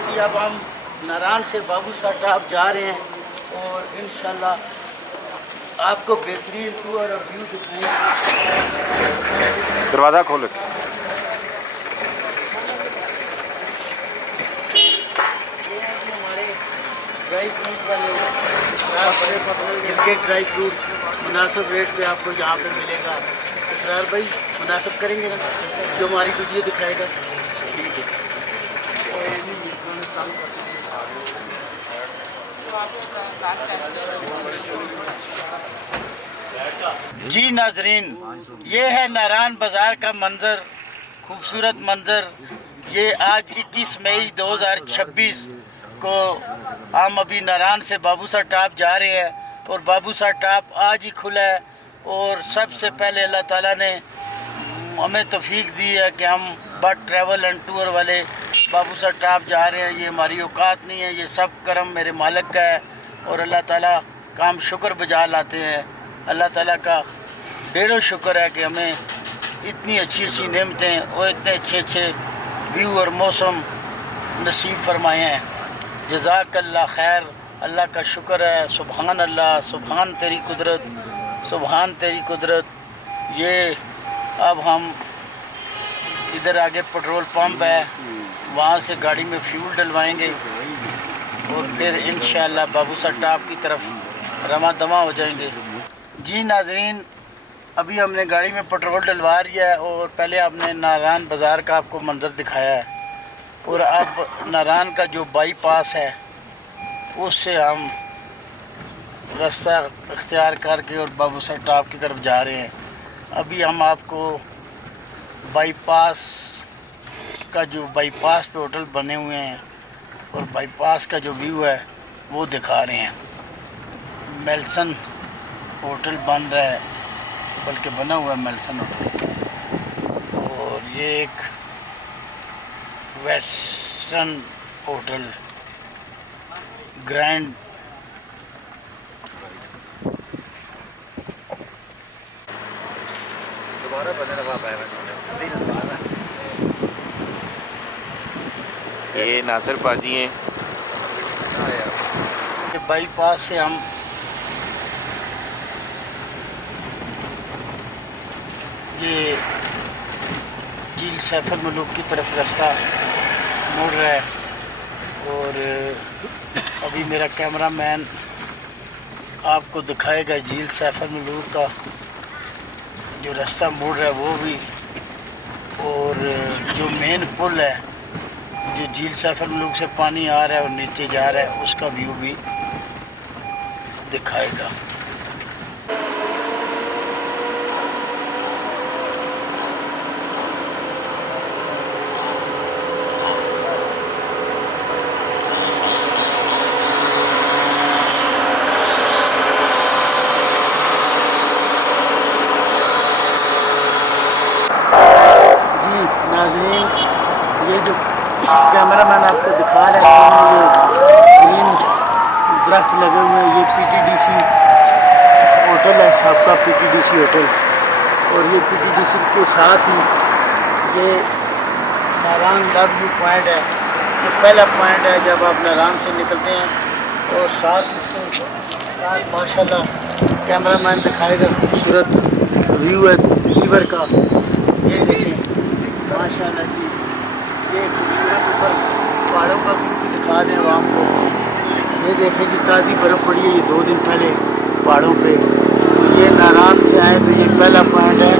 है जी, अब हम नारायण से बाबू साहब आप जा रहे हैं और इंशाल्लाह आपको बेहतरीन टूर और व्यू दिखाएंगे। दरवाज़ा खोलो। हमारे ड्राई फ्रूट वाले गिलगेट ड्राई फ्रूट मुनासिब रेट पे आपको यहाँ पे मिलेगा। इसरार भाई मुनासिब करेंगे ना, जो हमारी वीडियो दिखाएगा। ठीक है। जी नाजरीन, ये है नारायण बाज़ार का मंज़र, खूबसूरत मंज़र। ये आज 21 मई 2026 को हम अभी नारायण से बाबू साहब टाप जा रहे हैं और बाबू साहब टाप आज ही खुला है। और सबसे पहले अल्लाह ताला ने हमें तौफीक दी है कि हम बट ट्रैवल एंड टूर वाले बाबू साहब टाप जा रहे हैं। ये हमारी औकात नहीं है, ये सब करम मेरे मालिक का है और अल्लाह ताला का हम शुक्र बजा लाते हैं। अल्लाह ताला का ढेरों शुक्र है कि हमें इतनी अच्छी अच्छी नेमतें और इतने अच्छे अच्छे व्यू और मौसम नसीब फरमाए हैं। जज़ाकल्लाह खैर, अल्लाह का शुक्र है। सुभान अल्लाह, सुभान तेरी कुदरत, सुभान तेरी कुदरत। ये अब हम इधर आगे पेट्रोल पंप है, वहाँ से गाड़ी में फ्यूल डलवाएंगे और फिर इंशाअल्लाह बाबू साहब टाप की तरफ रमा दमा हो जाएंगे। जी नाजरीन, अभी हमने गाड़ी में पेट्रोल डलवा दिया है और पहले आपने नारायण बाज़ार का आपको मंज़र दिखाया है और अब नारायण का जो बाईपास है उससे हम रास्ता इख्तियार करके और बाबू साहब टाप की तरफ जा रहे हैं। अभी हम आपको बाईपास का जो बाईपास पे होटल बने हुए हैं और बाईपास का जो व्यू है वो दिखा रहे हैं। मेल्सन होटल बन रहा है, बल्कि बना हुआ है मेल्सन होटल। और ये एक वेस्टर्न होटल ग्रैंड दोबारा बने दफा ये नासिर पाजी हैं। बाईपास से हम ये झील सैफुल मलूक की तरफ रास्ता मुड़ रहा है और अभी मेरा कैमरामैन आपको दिखाएगा झील सैफुल मलूक का जो रास्ता मुड़ रहा है वो भी, और जो मेन पुल है जो झील सैफुल मलूक से पानी आ रहा है और नीचे जा रहा है उसका व्यू भी दिखाएगा। कैमरा मैन आपको दिखा रहा है ये ग्रीन दरख्त लगे हुए हैं। ये पीटीडीसी होटल है, सबका पीटीडीसी होटल। और ये पीटीडीसी के साथ ही ये नारायण लव व्यू पॉइंट है, ये पहला पॉइंट है जब आप नारायण से निकलते हैं। और साथ इसके माशाल्लाह कैमरा मैन दिखाएगा खूबसूरत व्यू है रिवर का। ये देखिए माशाल्लाह जी, ये खूबसूरत ऊपर पहाड़ों का व्यू भी दिखा दें अब आपको। ये देखें कि ताज़ी बर्फ़ पड़ी है ये 2 दिन पहले पहाड़ों पे। तो ये नारायण से आए तो ये पहला पॉइंट है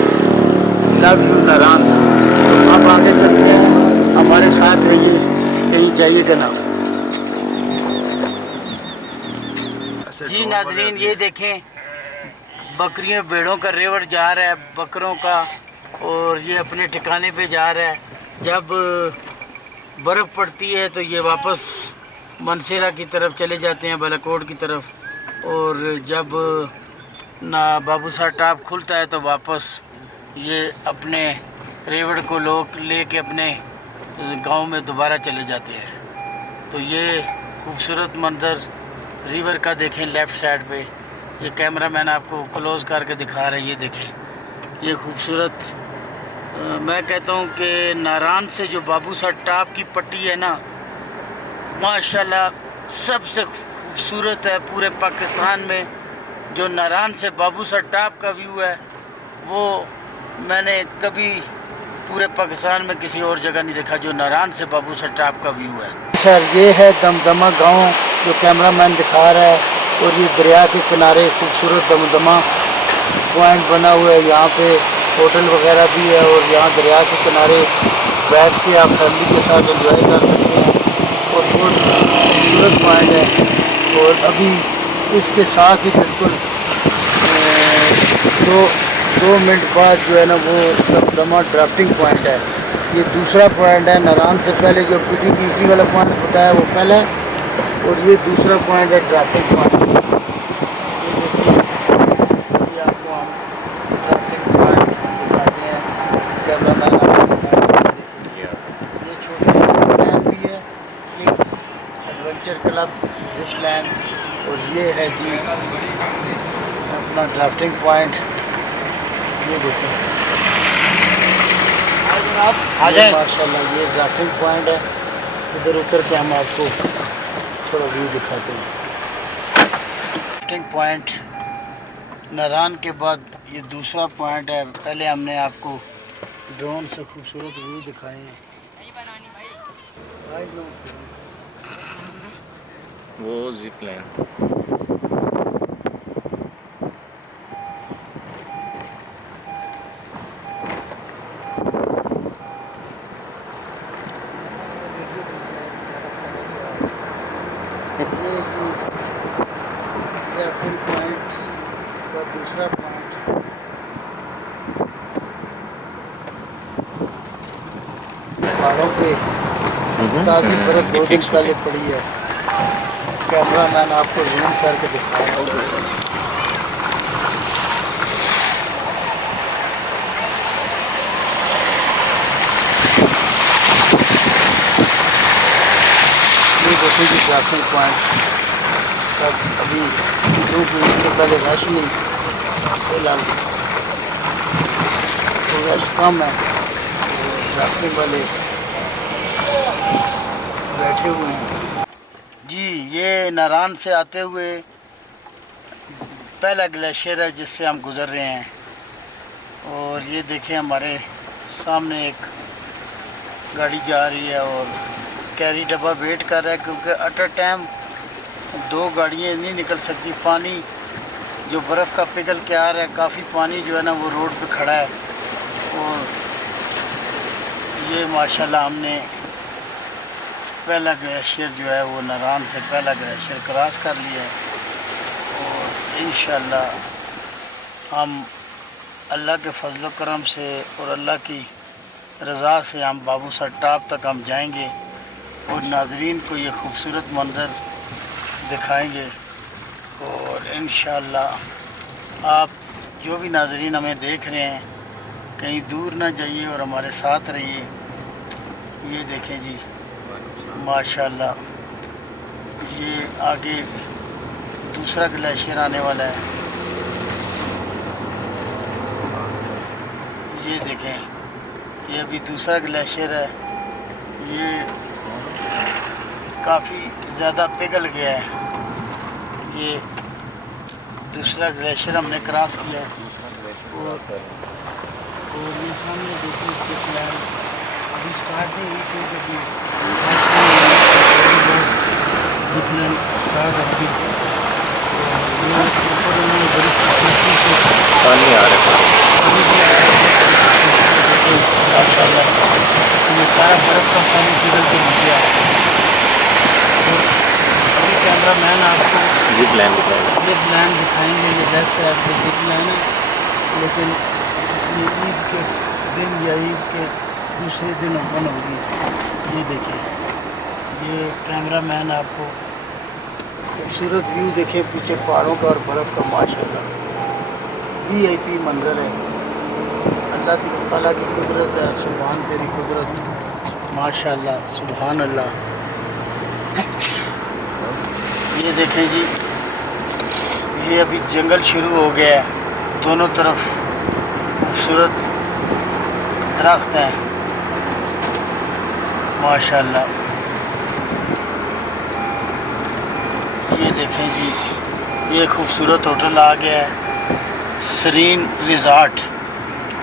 लव यू नारायण। तो आप आगे चलते हैं, हमारे साथ रहिए, कहीं जाइएगा ना। जी नाजरीन, ये देखें बकरियों भेड़ों का रेवड़ जा रहा है, बकरों का, और ये अपने ठिकाने पे जा रहा है। जब बर्फ़ पड़ती है तो ये वापस मनसेरा की तरफ चले जाते हैं, बालाकोट की तरफ। और जब ना बाबू साहब टाप खुलता है तो वापस ये अपने रेवड़ को लोग लेके अपने गांव में दोबारा चले जाते हैं। तो ये खूबसूरत मंज़र रिवर का देखें लेफ़्ट साइड पे। ये कैमरा मैन आपको क्लोज़ करके दिखा रहा है। ये देखें ये खूबसूरत, मैं कहता हूँ कि नारायण से जो बाबू साहब टाप की पट्टी है ना, माशाल्लाह सबसे खूबसूरत है पूरे पाकिस्तान में। जो नारान से बाबूसर टॉप का व्यू है वो मैंने कभी पूरे पाकिस्तान में किसी और जगह नहीं देखा जो नारान से बाबूसर टॉप का व्यू है। सर ये है दमदमा गांव जो कैमरामैन दिखा रहा है, और ये दरिया के किनारे खूबसूरत दमदमा पॉइंट बना हुआ है। यहाँ पे होटल वगैरह भी है और यहाँ दरिया के किनारे बैठ के आप फैमिली के साथ एंजॉय कर सकते हैं और बहुत खूबसूरत पॉइंट है। और अभी इसके साथ ही बिल्कुल दो मिनट बाद जो है ना वो दमदमा ड्राफ्टिंग पॉइंट है। ये दूसरा पॉइंट है। नारान से पहले जो PTPC वाला पॉइंट बताया वो पहला है, और ये दूसरा पॉइंट है ड्राफ्टिंग पॉइंट। ये आपको हम ड्राफ्टिंग पॉइंट दिखाते हैं। कैमरामैन ये छोटी सी प्लान भी है, किड्स एडवेंचर क्लब जिस प्लान, और ये है जी अपना ड्राफ्टिंग पॉइंट। ये देखिए आ जाए माशाल्लाह, ये ड्राफ्टिंग पॉइंट है। इधर उतर के हम आपको थोड़ा व्यू दिखाते हैं। ड्राफ्टिंग पॉइंट नारान के बाद ये दूसरा पॉइंट है। पहले हमने आपको ड्रोन से खूबसूरत व्यू दिखाए हैं। वो जिप लाइन। ड्राफ्टिंग पॉइंट का दूसरा पॉइंट पहाड़ों पे ताज़ी बर्फ 2 दिन पहले पड़ी है। कैमरामैन आपको जूम करके दिखाएगा। ये देखिए कि ड्राफ्टिंग पॉइंट सब अभी 2 दिन से पहले रश नहीं, फिलहाल तो रश कम है। ड्राफ्टिंग वाले बैठे हुए हैं जी। ये नारान से आते हुए पहला ग्लेशियर है जिससे हम गुज़र रहे हैं। और ये देखें हमारे सामने एक गाड़ी जा रही है और कैरी डब्बा वेट कर रहा है, क्योंकि एट अ टाइम 2 गाड़ियाँ नहीं निकल सकती। पानी जो बर्फ़ का पिघल के आ रहा है, काफ़ी पानी जो है ना वो रोड पे खड़ा है। और ये माशाल्लाह हमने पहला ग्लेशियर जो है वो नारान से पहला ग्लेशियर क्रॉस कर लिया है। और इंशाअल्लाह हम अल्लाह के फजल व करम से और अल्लाह की रज़ा से हम बाबूसर टॉप तक हम जाएंगे और नाज़रीन को ये खूबसूरत मंज़र दिखाएंगे। और इंशाअल्लाह आप जो भी नाज़रीन हमें देख रहे हैं कहीं दूर ना जाइए और हमारे साथ रहिए। ये देखें जी माशाल्लाह, ये आगे दूसरा ग्लेशियर आने वाला है। ये देखें, ये अभी दूसरा ग्लेशियर है। ये काफ़ी ज़्यादा पिघल गया है। ये दूसरा ग्लेशियर हमने क्रॉस किया है। और ये सामने देखिए जिप लाइन अभी स्टार्ट नहीं हुई, क्योंकि अभी जिप लाइन स्टार्ट अभी पानी आ रहा है। ये सारा बर्फ़ का पानी पिघल के नीचे आ रहा है। और अभी कैमरा मैन आपको जिप लाइन दिखाएगा। जिप लाइन दिखाएंगे। ये लेफ्ट साइड पे जिप लाइन है, लेकिन ये ईद के दिन या ईद के दूसरे दिन ओपन होगी। ये देखिए, ये कैमरा मैन आपको खूबसूरत व्यू देखे पीछे पहाड़ों का और बर्फ़ का। माशाल्लाह VIP मंज़र है। अल्लाह ताला की कुदरत है। सुभान तेरी कुदरत, माशाल्लाह, सुभान अल्लाह। ये देखें जी, ये अभी जंगल शुरू हो गया है। दोनों तरफ खूबसूरत दरख्त हैं माशाल्लाह। ये देखें जी, ये खूबसूरत होटल आ गया है सरीन रिज़ॉर्ट।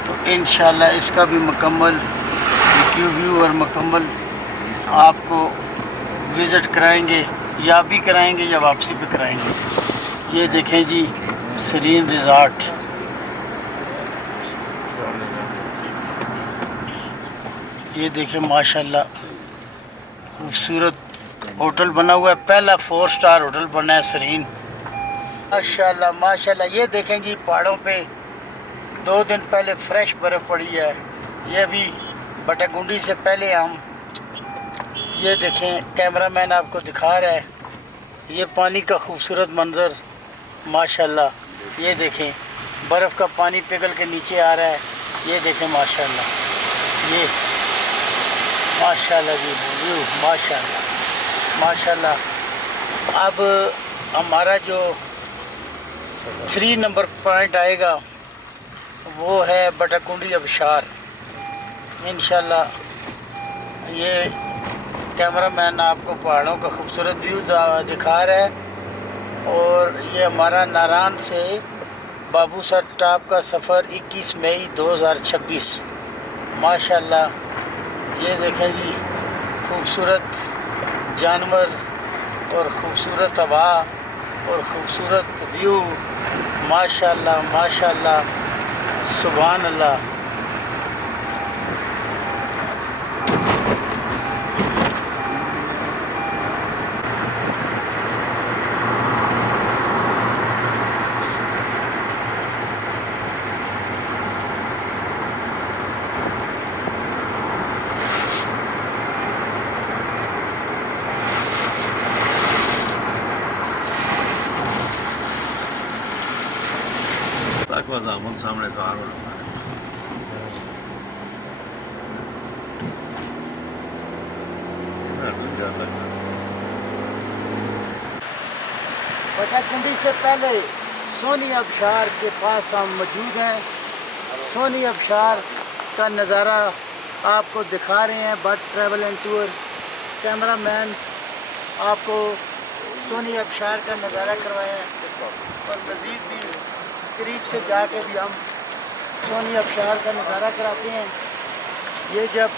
तो इंशाल्लाह इसका भी मुकम्मल व्यू और मुकम्मल आपको विज़िट कराएंगे, या भी कराएंगे या वापसी पे कराएंगे। ये देखें जी सरीन रिज़ॉर्ट। ये देखें माशाल्लाह खूबसूरत होटल बना हुआ है, पहला 4 स्टार होटल बना है सरीन। माशाल्लाह माशाल्लाह। ये देखें जी पहाड़ों पे 2 दिन पहले फ्रेश बर्फ़ पड़ी है। ये भी बटागुंडी से पहले हम, ये देखें कैमरामैन आपको दिखा रहा है, ये पानी का खूबसूरत मंज़र माशाल्लाह। ये देखें बर्फ़ का पानी पिघल के नीचे आ रहा है। ये देखें माशाल्लाह, ये माशाल्लाह जी व्यू माशाल्लाह माशाल्लाह। अब हमारा जो 3 नंबर पॉइंट आएगा वो है बटाकुंडी अबशार। इंशाल्लाह ये कैमरामैन आपको पहाड़ों का खूबसूरत व्यू दिखा रहा है। और ये हमारा नारायण से बाबूसर टॉप का सफ़र 21 मई 2026 माशाल्लाह। ये देखें जी खूबसूरत जानवर और ख़ूबसूरत हवा और ख़ूबसूरत व्यू माशाल्लाह माशाल्लाह सुभान अल्लाह। zaman सामने कार हो रहा है। बटाकुंडी से पहले सोनी अबशार के पास हम मौजूद हैं। सोनी अबशार का नज़ारा आपको दिखा रहे हैं but travel and tour cameraman आपको सोनी अबशार का नज़ारा करवाया है। और मज़ीद भी करीब से जाके भी हम सोनी अबशार का नज़ारा कराते हैं। ये जब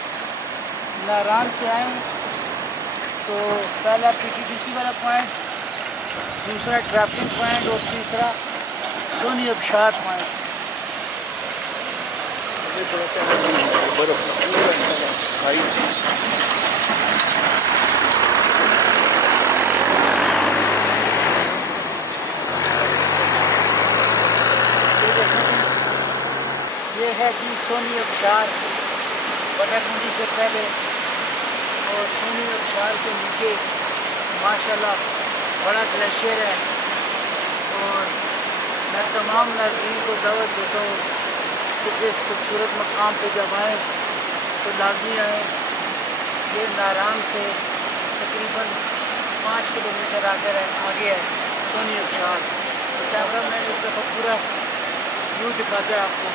नारायण से आए तो पहला PTDC वाला पॉइंट, दूसरा ट्रैफिक पॉइंट और तीसरा सोनी अबशार पॉइंट। ये है जी सोनी अबशार बटाकुंडी से पहले, और सोनी अबशार के नीचे माशाल्लाह बड़ा ग्लेशियर है। और मैं तमाम नाज़रीन को दावत देता हूँ कि इस खूबसूरत मकाम पे जब आएँ तो लाज़मी आएँ। ये नारायण से तकरीबन 5 किलोमीटर आगे है सोनी अबशार। तो कैमरा मैन इस दफ़ा पूरा व्यू दिखाता है आपको।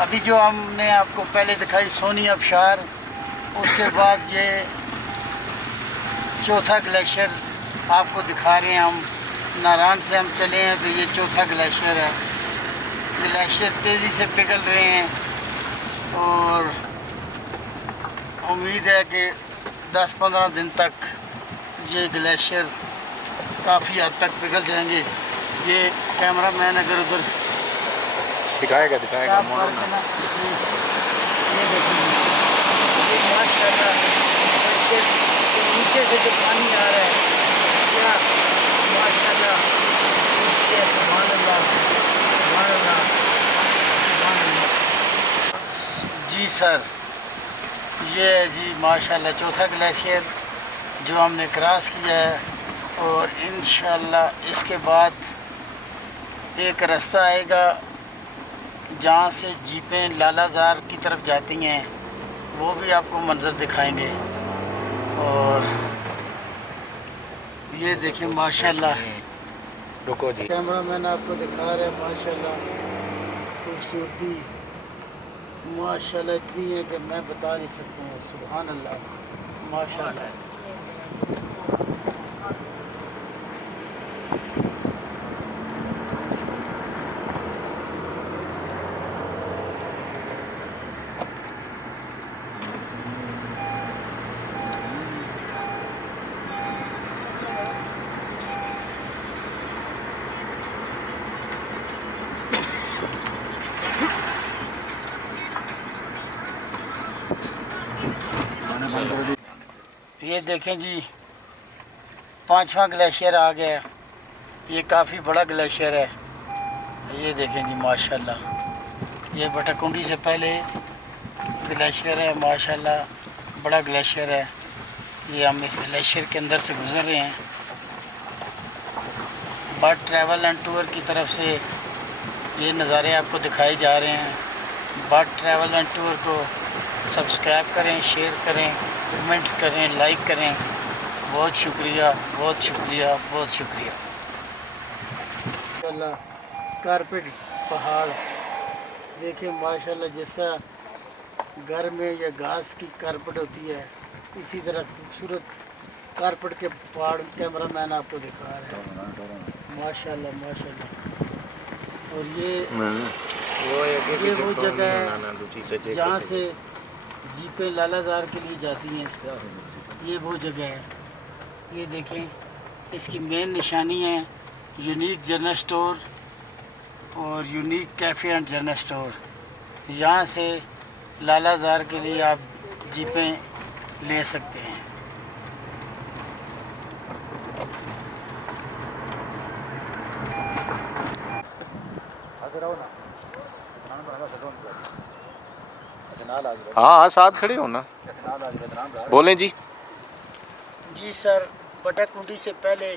अभी जो हमने आपको पहले दिखाई सोनी अबशार, उसके बाद ये चौथा ग्लेशियर आपको दिखा रहे हैं हम। नारायण से हम चले हैं तो ये चौथा ग्लेशियर है। ग्लेशियर तेज़ी से पिघल रहे हैं और उम्मीद है कि 10-15 दिन तक ये ग्लेशियर काफ़ी हद तक पिघल जाएंगे। ये कैमरा मैन अगर उधर दिखाएगा ये देखिए, ये माशाल्लाह इसके नीचे से जो पानी आ रहा है, क्या माशाल्लाह, ये सुभान अल्लाह सुभान अल्लाह सुभान अल्लाह। जी सर, ये है जी माशाल्लाह चौथा ग्लेशियर जो हमने क्रॉस किया है। और इंशाल्लाह इसके बाद एक रास्ता आएगा जहाँ से जीपें लालाजार की तरफ जाती हैं, वो भी आपको मंज़र दिखाएंगे। और ये देखें माशाल्लाह, रुको जी, कैमरा मैन आपको दिखा रहा है। माशाल्लाह खूबसूरती माशाल्लाह इतनी है कि मैं बता नहीं सकता हूँ। सुभान अल्लाह, माशाल्लाह। ये देखें जी, 5वां ग्लेशियर आ गया। ये काफ़ी बड़ा ग्लेशियर है। ये देखें जी माशाल्लाह, ये बटाकुंडी से पहले ग्लेशियर है। माशाल्लाह बड़ा ग्लेशियर है। ये हम इस ग्लेशियर के अंदर से गुज़र रहे हैं। बट ट्रैवल एंड टूर की तरफ से ये नज़ारे आपको दिखाए जा रहे हैं। बट ट्रैवल एंड टूर को सब्सक्राइब करें, शेयर करें, कमेंट करें, लाइक करें। बहुत शुक्रिया, बहुत शुक्रिया, बहुत शुक्रिया। माशाल्लाह कारपेट पहाड़ देखें माशाल्लाह, जैसा घर में या घास की कारपेट होती है, इसी तरह खूबसूरत कारपेट के पहाड़ कैमरा मैन आपको दिखा रहा है। माशाल्लाह माशाल्लाह। और ये वो जगह है जहाँ से जीपें लालाजार के लिए जाती हैं। ये वो जगह है। ये देखें, इसकी मेन निशानी है यूनिक जनरल स्टोर और unique cafe and general store. यहाँ से लालाजार के लिए आप जीपें ले सकते हैं। हाँ हाँ साथ खड़े हो ना, बोलें जी। जी सर, बटाकुंडी से पहले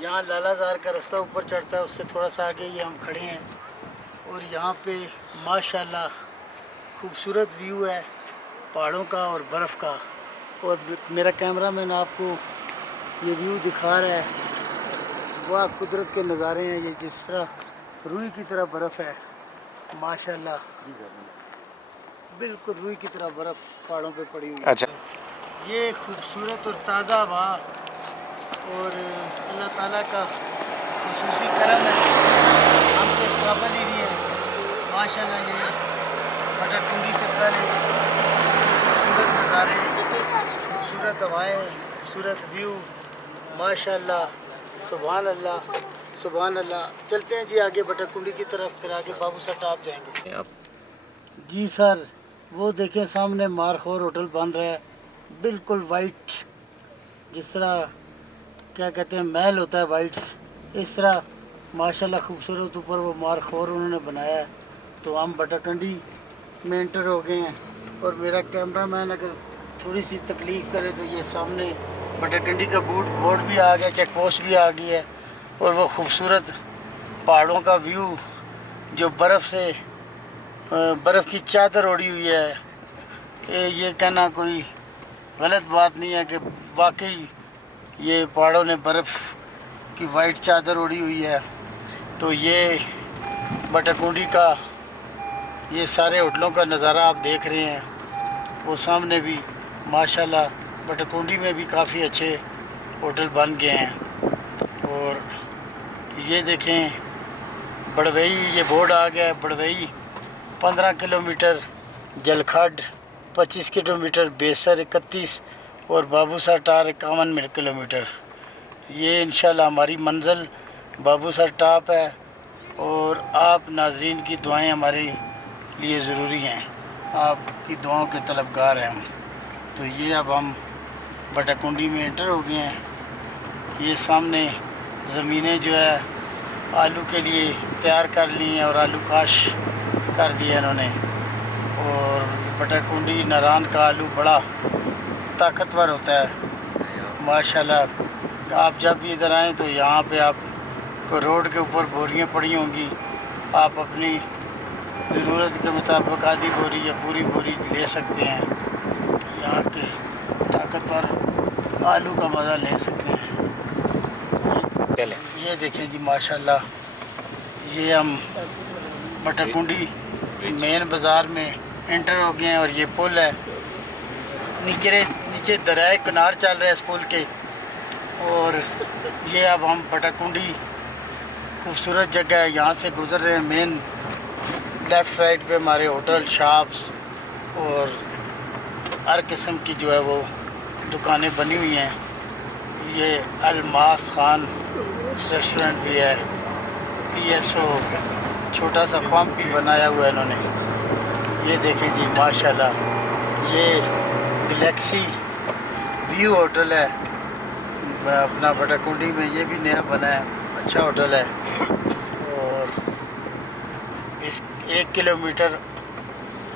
जहाँ लालाजार का रास्ता ऊपर चढ़ता है, उससे थोड़ा सा आगे ये हम खड़े हैं। और यहाँ पे माशाल्लाह खूबसूरत व्यू है पहाड़ों का और बर्फ़ का। और मेरा कैमरा मैन आपको ये व्यू दिखा रहा है। वाह कुदरत के नज़ारे हैं ये, जिस तरह रुई की तरह बर्फ़ है माशाल्लाह, बिल्कुल रुई की तरह बर्फ़ पहाड़ों पे पड़ी हुई है। अच्छा, ये खूबसूरत और ताज़ा हवा और अल्लाह ताला का खुसूसी करम है, हम तो इस काबिल ही नहीं है। माशाल्लाह ये बटाकुंडी से पहले खूबसूरत नज़ारे, खूबसूरत हवाएँ, खूबसूरत व्यू माशाल्लाह। सुभान अल्लाह, सुभान अल्लाह। चलते हैं जी आगे बटाकुंडी की तरफ, फिर आगे बाबू सा टॉप जाएंगे। जी सर, वो देखें सामने मारखोर होटल बन रहा है, बिल्कुल वाइट, जिस तरह क्या कहते हैं महल होता है वाइट, इस तरह माशाल्लाह खूबसूरत ऊपर वो मारखोर उन्होंने बनाया है। तो हम बटाकुंडी में एंटर हो गए हैं। और मेरा कैमरा मैन अगर थोड़ी सी तकलीफ करे तो ये सामने बटाकुंडी का बोर्ड भी आ गया, चेक पोस्ट भी आ गई है। और वो खूबसूरत पहाड़ों का व्यू जो बर्फ़ की चादर ओढ़ी हुई है। ये कहना कोई गलत बात नहीं है कि वाकई ये पहाड़ों ने बर्फ़ की वाइट चादर ओढ़ी हुई है। तो ये बटाकुंडी का ये सारे होटलों का नज़ारा आप देख रहे हैं। वो सामने भी माशाल्लाह बटाकुंडी में भी काफ़ी अच्छे होटल बन गए हैं। और ये देखें बड़वई, ये बोर्ड आ गया है बड़वई 15 किलोमीटर, जलखड 25 किलोमीटर, बेसर 31 और बाबूसर टार 51 किलोमीटर। ये इंशाल्लाह हमारी मंजिल बाबूसर टॉप है। और आप नाजरीन की दुआएं हमारे लिए ज़रूरी हैं, आपकी दुआओं के तलबगार हैं हम। तो ये अब हम बटाकुंडी में एंटर हो गए हैं। ये सामने ज़मीनें जो है आलू के लिए तैयार कर ली हैं और आलू काश कर दिया इन्होंने। और बटाकुंडी नारायण का आलू बड़ा ताकतवर होता है माशाल्लाह आप जब भी इधर आएँ तो यहाँ पे आपको रोड के ऊपर बोरियाँ पड़ी होंगी, आप अपनी ज़रूरत के मुताबिक आधी बोरी या पूरी बोरी ले सकते हैं। यहाँ के ताकतवर आलू का मज़ा ले सकते हैं। चले ये देखें जी माशाल्लाह, ये हम बटकुंडी मेन बाज़ार में एंटर हो गए हैं और ये पुल है। नीचे दरिया किनार चल रहा है इस पुल के, और ये अब हम बटकुंडी खूबसूरत जगह है, यहाँ से गुज़र रहे हैं। मेन लेफ़्ट राइट पे हमारे होटल शॉप्स और हर किस्म की जो है वो दुकानें बनी हुई हैं। ये अलमास खान रेस्टोरेंट भी है, PSO छोटा सा पंप भी बनाया हुआ है इन्होंने। ये देखें जी माशाल्लाह, ये गैलेक्सी व्यू होटल है अपना बटकुंडी में, ये भी नया बना है, अच्छा होटल है। और इस 1 किलोमीटर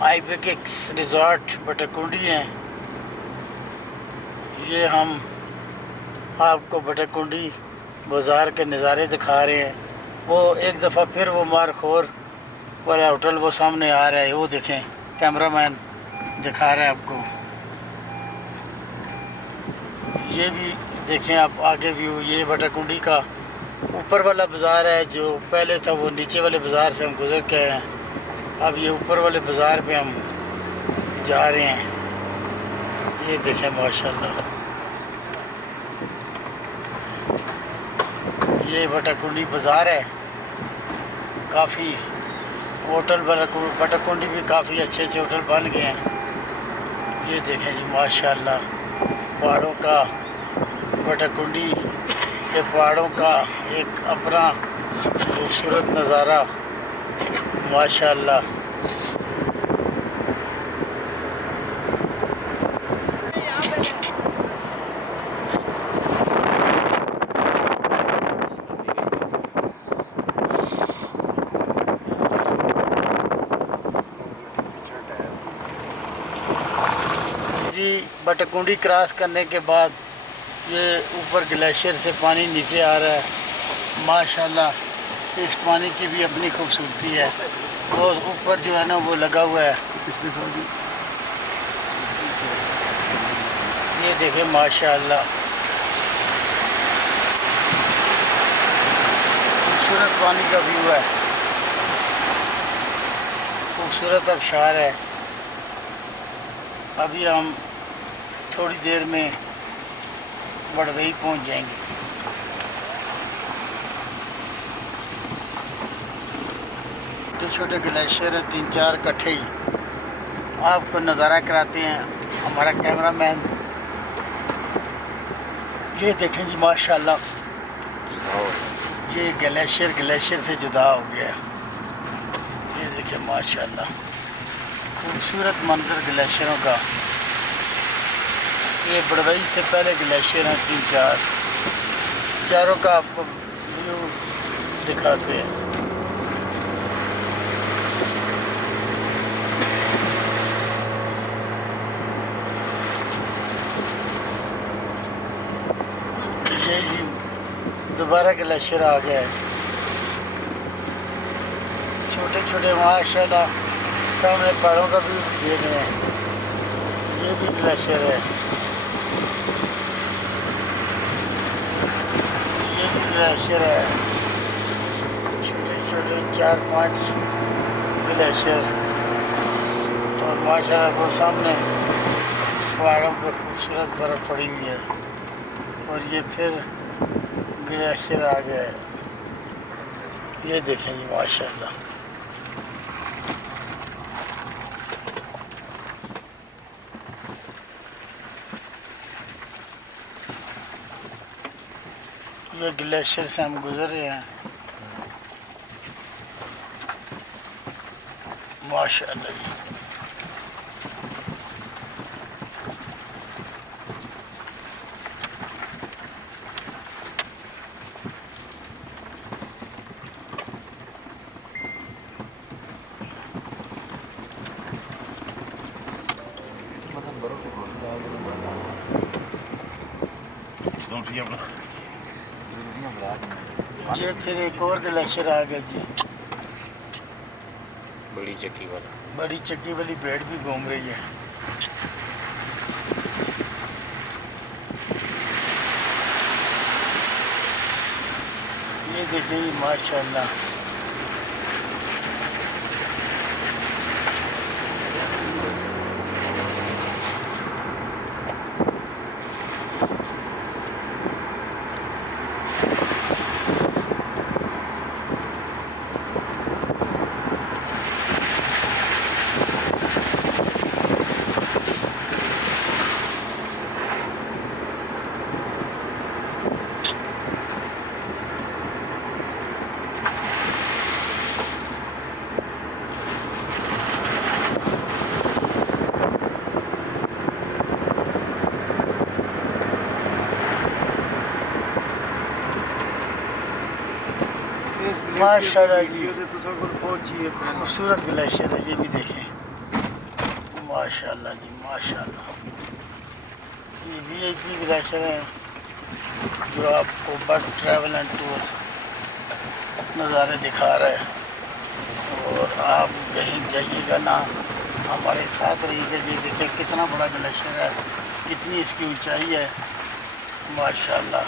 आइबेक्स रिज़ॉर्ट बटकुंडी है। ये हम आपको बटकुंडी बाज़ार के नज़ारे दिखा रहे हैं। वो एक दफ़ा फिर वो मारखोर वाला होटल वो सामने आ रहा है, वो देखें, कैमरामैन दिखा रहा है आपको। ये भी देखें आप आगे व्यू, ये बटकुंडी का ऊपर वाला बाज़ार है। जो पहले था वो नीचे वाले बाज़ार से हम गुज़र के आए हैं, अब ये ऊपर वाले बाज़ार पे हम जा रहे हैं। ये देखें माशाल्लाह, ये बटकुंडी बाज़ार है। काफ़ी होटल बटकुंडी भी काफ़ी अच्छे अच्छे होटल बन गए हैं। ये देखें जी माशाल्लाह, पहाड़ों का बटकुंडी के पहाड़ों का एक अपना खूबसूरत नज़ारा माशाल्लाह। जी बटकुंडी क्रॉस करने के बाद ये ऊपर ग्लेशियर से पानी नीचे आ रहा है माशाल्लाह। इस पानी की भी अपनी खूबसूरती है। वो ऊपर जो है ना वो लगा हुआ है पिछले साल भी, ये देखें माशाल्लाह, खूबसूरत पानी का व्यू है, खूबसूरत आबशार है। अभी हम थोड़ी देर में बड़वई पहुंच जाएंगे। छोटे छोटे ग्लेशियर हैं, 3-4 इकट्ठे ही। आपको नज़ारा कराते हैं हमारा कैमरामैन। ये देखें जी माशाल्लाह, ये ग्लेशियर से जुदा हो गया। ये देखें माशाल्लाह, खूबसूरत मंजर ग्लेशियरों का। ये बड़वई से पहले ग्लेशियर हैं 3-4, चारों का आपको व्यू दिखाते हैं। ये जी दोबारा ग्लेशियर आ गया है, छोटे छोटे माशाल्लाह। सामने पहाड़ों का भी देख रहे हैं, ये भी ग्लेशियर है, ये भी ग्लेशियर है। छोटे छोटे 4-5 ग्लेशियर, और माशाल्लाह वो सामने पहाड़ों पर खूबसूरत बर्फ़ पड़ी हुई है। और ये फिर ग्लेशियर आ गया है, ये देखें जी माशाल्लाह। ये ग्लेशियर से हम गुजर रहे हैं माशाल्लाह जी। जुल्फियां ब्लैक। ये फिर एक और ग्लेशियर आ गया जी, बड़ी चक्की वाला। बड़ी चक्की वाली भेड़ भी घूम रही है। ये देखिए माशाल्लाह, माशाल्लाह जी, खूबसूरत ग्लेशियर है। ये भी देखें माशाल्लाह जी माशाल्लाह। ये VIP ग्लेशियर है जो आपको बर्ड ट्रैवल एंड टूर नज़ारे दिखा रहा है। और आप कहीं जाइएगा ना, हमारे साथ रहिएगा। ये देखिए कितना बड़ा ग्लेशियर है, कितनी इसकी ऊंचाई है माशाल्लाह।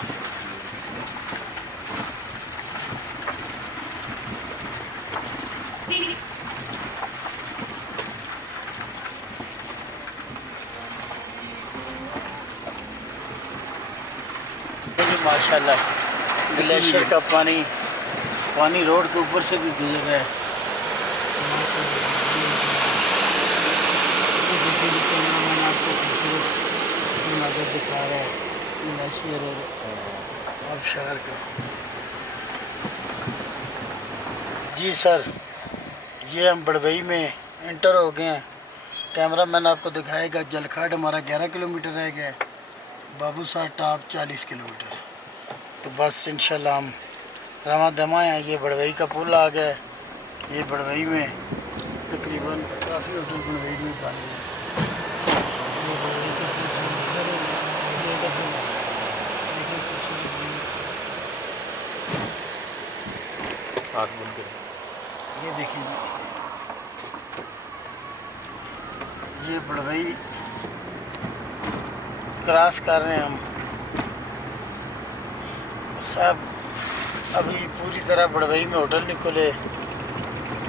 माशाल्लाह ग्लेशियर का पानी रोड के ऊपर से भी गुजर रहा है। नज़र दिखा रहा है ग्लेशियर और आबशार का। जी सर, ये हम बड़वई में इंटर हो गए हैं। कैमरा मैन आपको दिखाएगा। जलखाड़ हमारा 11 किलोमीटर रह गया है, बाबू साहब टॉप 40 किलोमीटर। तो बस इंशाल्लाह हम रवा दमा हैं। ये बड़वई का पुल आ गया है। ये बड़वई में तकरीबन काफ़ी होटल बड़वई में बन गए। ये बड़वई का पुल से इधर है, ये इधर से देखिए खूबसूरत व्यू। आँख बंद करो। ये देखिए ये बड़वई क्रॉस कर रहे हैं हम सब। अभी पूरी तरह बड़वई में होटल नहीं खुले,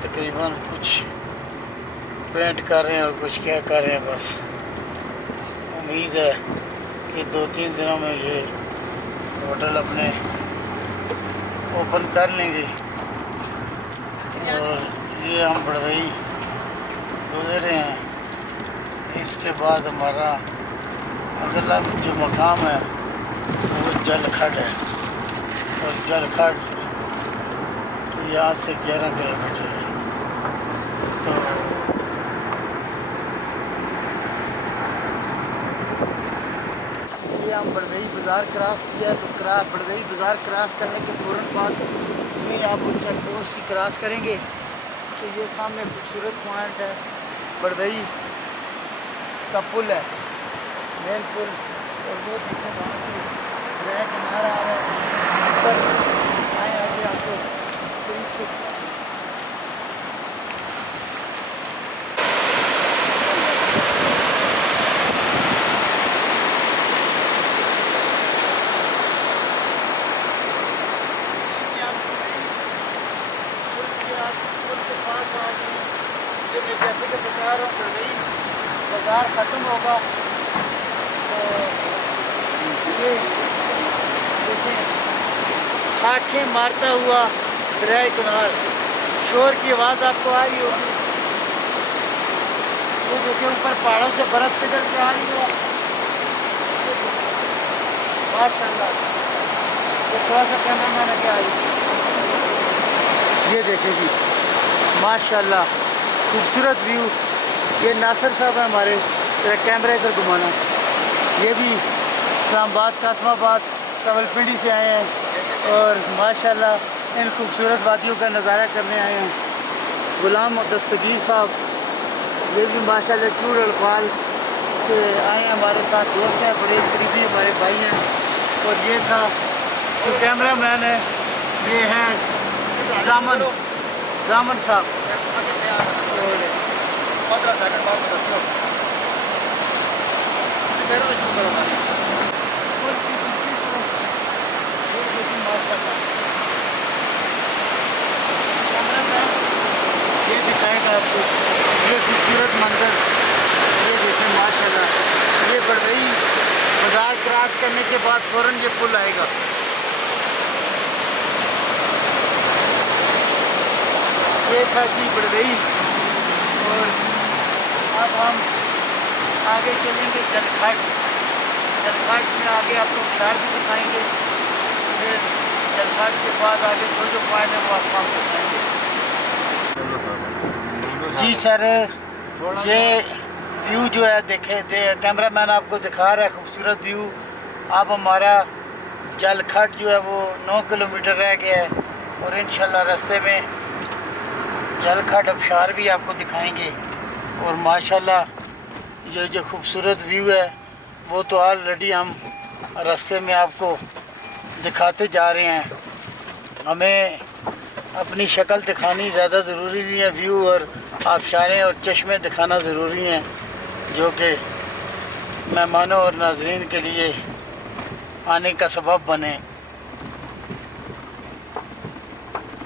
तकरीबन कुछ पेंट कर रहे हैं और कुछ क्या कर रहे हैं। बस उम्मीद है कि 2-3 दिनों में ये होटल अपने ओपन कर लेंगे। और ये हम बड़वई गुजरे हैं। इसके बाद हमारा अगला जो मकाम है वो जलखड़ है। और जलखड़ तो यहाँ से 11 किलोमीटर है। तो ये हम बड़वई बाज़ार क्रॉस किया है। तो बड़वई बाज़ार क्रॉस करने के फ़ौरन बाद जो ही आप चेक पोस्ट की क्रॉस करेंगे तो ये सामने खूबसूरत पॉइंट है, बड़वई का पुल है, मेन पुल। और वो देखो वहाँ से दरिया किनारा आ रहा है। ऊपर आए आगे आपको पीछे जैसे कि बता रहा हूँ बड़वई बाज़ार ख़त्म होगा तो ये देखें छाठें मारता हुआ दरिया किनार। शोर की आवाज़ आपको आ रही होगी। ये देखिए ऊपर पहाड़ों से बर्फ़ पिघल के आ रही है माशाल्लाह। ये थोड़ा सा कैमरा मैन आगे आ रही है। ये देखें जी माशाल्लाह खूबसूरत व्यू। ये नासिर साहब है हमारे, तेरा कैमरा इधर घुमाना। ये भी इस्लामाबाद कासमाबाद रावलपिंडी से आए हैं और माशाल्लाह इन खूबसूरत वादियों का नज़ारा करने आए हैं। गुलाम दस्तगीर साहब ये भी माशाल्लाह चूड़ अड़पाल से आए हैं, हमारे साथ दोस्त हैं, बड़े करीबी हमारे भाई हैं। और ये था जो कैमरा मैन है, ये है जामन साहब। ये दिखाएगा आपको ये खूबसूरत मंजर। ये देखें माशाल्लाह, ये बड़वई बाजार क्रॉस करने के बाद फ़ौरन ये पुल आएगा। ये था जी बड़वई। और अब हम आगे चलेंगे जलखाट में, आगे आपको शहर भी दिखाएंगे। फिर जलखाट के बाद आगे जो पॉइंट है वो आपको हम दिखाएंगे। जी सर, ये व्यू जो है कैमरा मैन आपको दिखा रहा है खूबसूरत व्यू। अब हमारा जलखट जो है वो 9 किलोमीटर रह गया है और इंशाल्लाह रास्ते में जलखट आबशार भी आपको दिखाएंगे। और माशाल्लाह ये जो खूबसूरत व्यू है वो तो ऑलरेडी हम रास्ते में आपको दिखाते जा रहे हैं। हमें अपनी शक्ल दिखानी ज़्यादा ज़रूरी नहीं है, व्यू और आबशारें और चश्मे दिखाना ज़रूरी हैं, जो कि मेहमानों और नाज़रीन के लिए आने का सबब बने।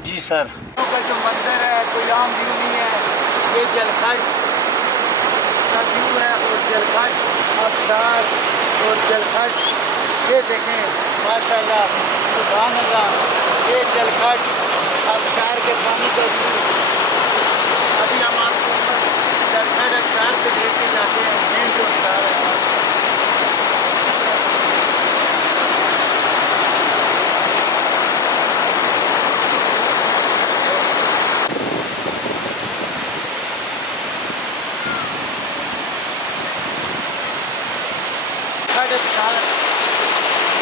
जी सर, का जो मंदिर है कोई आम व्यू नहीं है, ये जलखट का व्यू है। और जलखट आबशार और जलखट ये देखें माशाल्लाह सुभान अल्लाह, ये जलखट आबशार के पानी का व्यू। अभी हम आपको जलखट आबशार पे लेके जाते हैं, मेन जो आबशार है।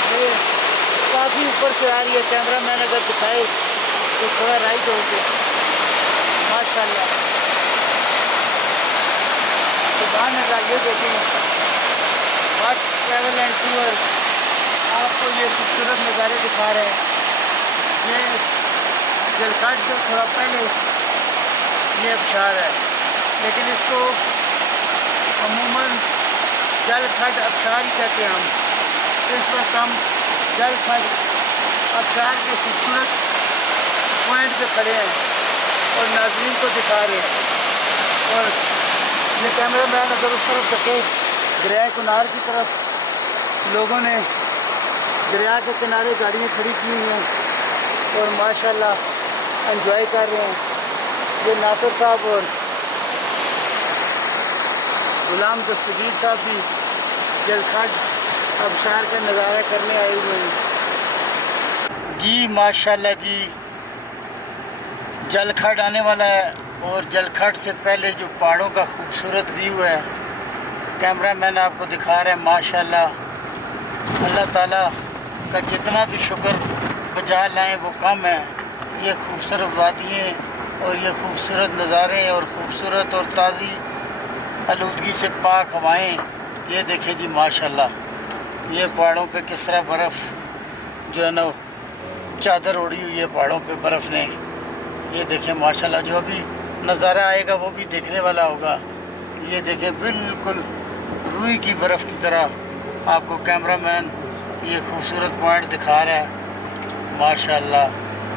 ये काफ़ी ऊपर से आ रही है, कैमरा मैन अगर दिखाए तो थोड़ा राइट हो गया। माशाल्लाह सुभान अल्लाह, ये देखें बस ट्रैवल एंड टूर आपको ये खूबसूरत नज़ारे दिखा रहे हैं। ये जलखट से थोड़ा पहले ये आबशार है, लेकिन इसको अमूमन जलखट आबशार ही कहते हैं हम। इस वक्त हम जलखट आबशार के खूबसूरत पॉइंट पे खड़े हैं और नाज़रीन को दिखा रहे हैं। और ये कैमरा मैन अगर उस तरफ देखे दरिया किनार की तरफ, लोगों ने दरिया के किनारे गाड़ियाँ खड़ी की हुई हैं और माशाल्लाह एंजॉय कर रहे हैं। ये नासिर साहब और गुलाम दस्तगीर साहब भी जलखट आबशार का नज़ारा करने आए हुए हैं। जी माशाल्लाह जी, जलखट आने वाला है और जलखट से पहले जो पहाड़ों का खूबसूरत व्यू है कैमरा मैन आपको दिखा रहे हैं। माशाल्लाह अल्लाह ताला का जितना भी शुक्र बजा लाएँ वो कम है। ये खूबसूरत वादियाँ और ये खूबसूरत नज़ारे और ख़ूबसूरत और ताज़ी आलूदगी से पाक हवाएँ, ये देखें जी माशाल्लाह। ये पहाड़ों पे किस तरह बर्फ़ जो है ना चादर ओढ़ी हुई है पहाड़ों पे बर्फ़ ने। ये देखें माशाल्लाह, जो भी नज़ारा आएगा वो भी देखने वाला होगा। ये देखें बिल्कुल रूई की बर्फ़ की तरह आपको कैमरा मैन ये खूबसूरत पॉइंट दिखा रहा है माशाल्लाह।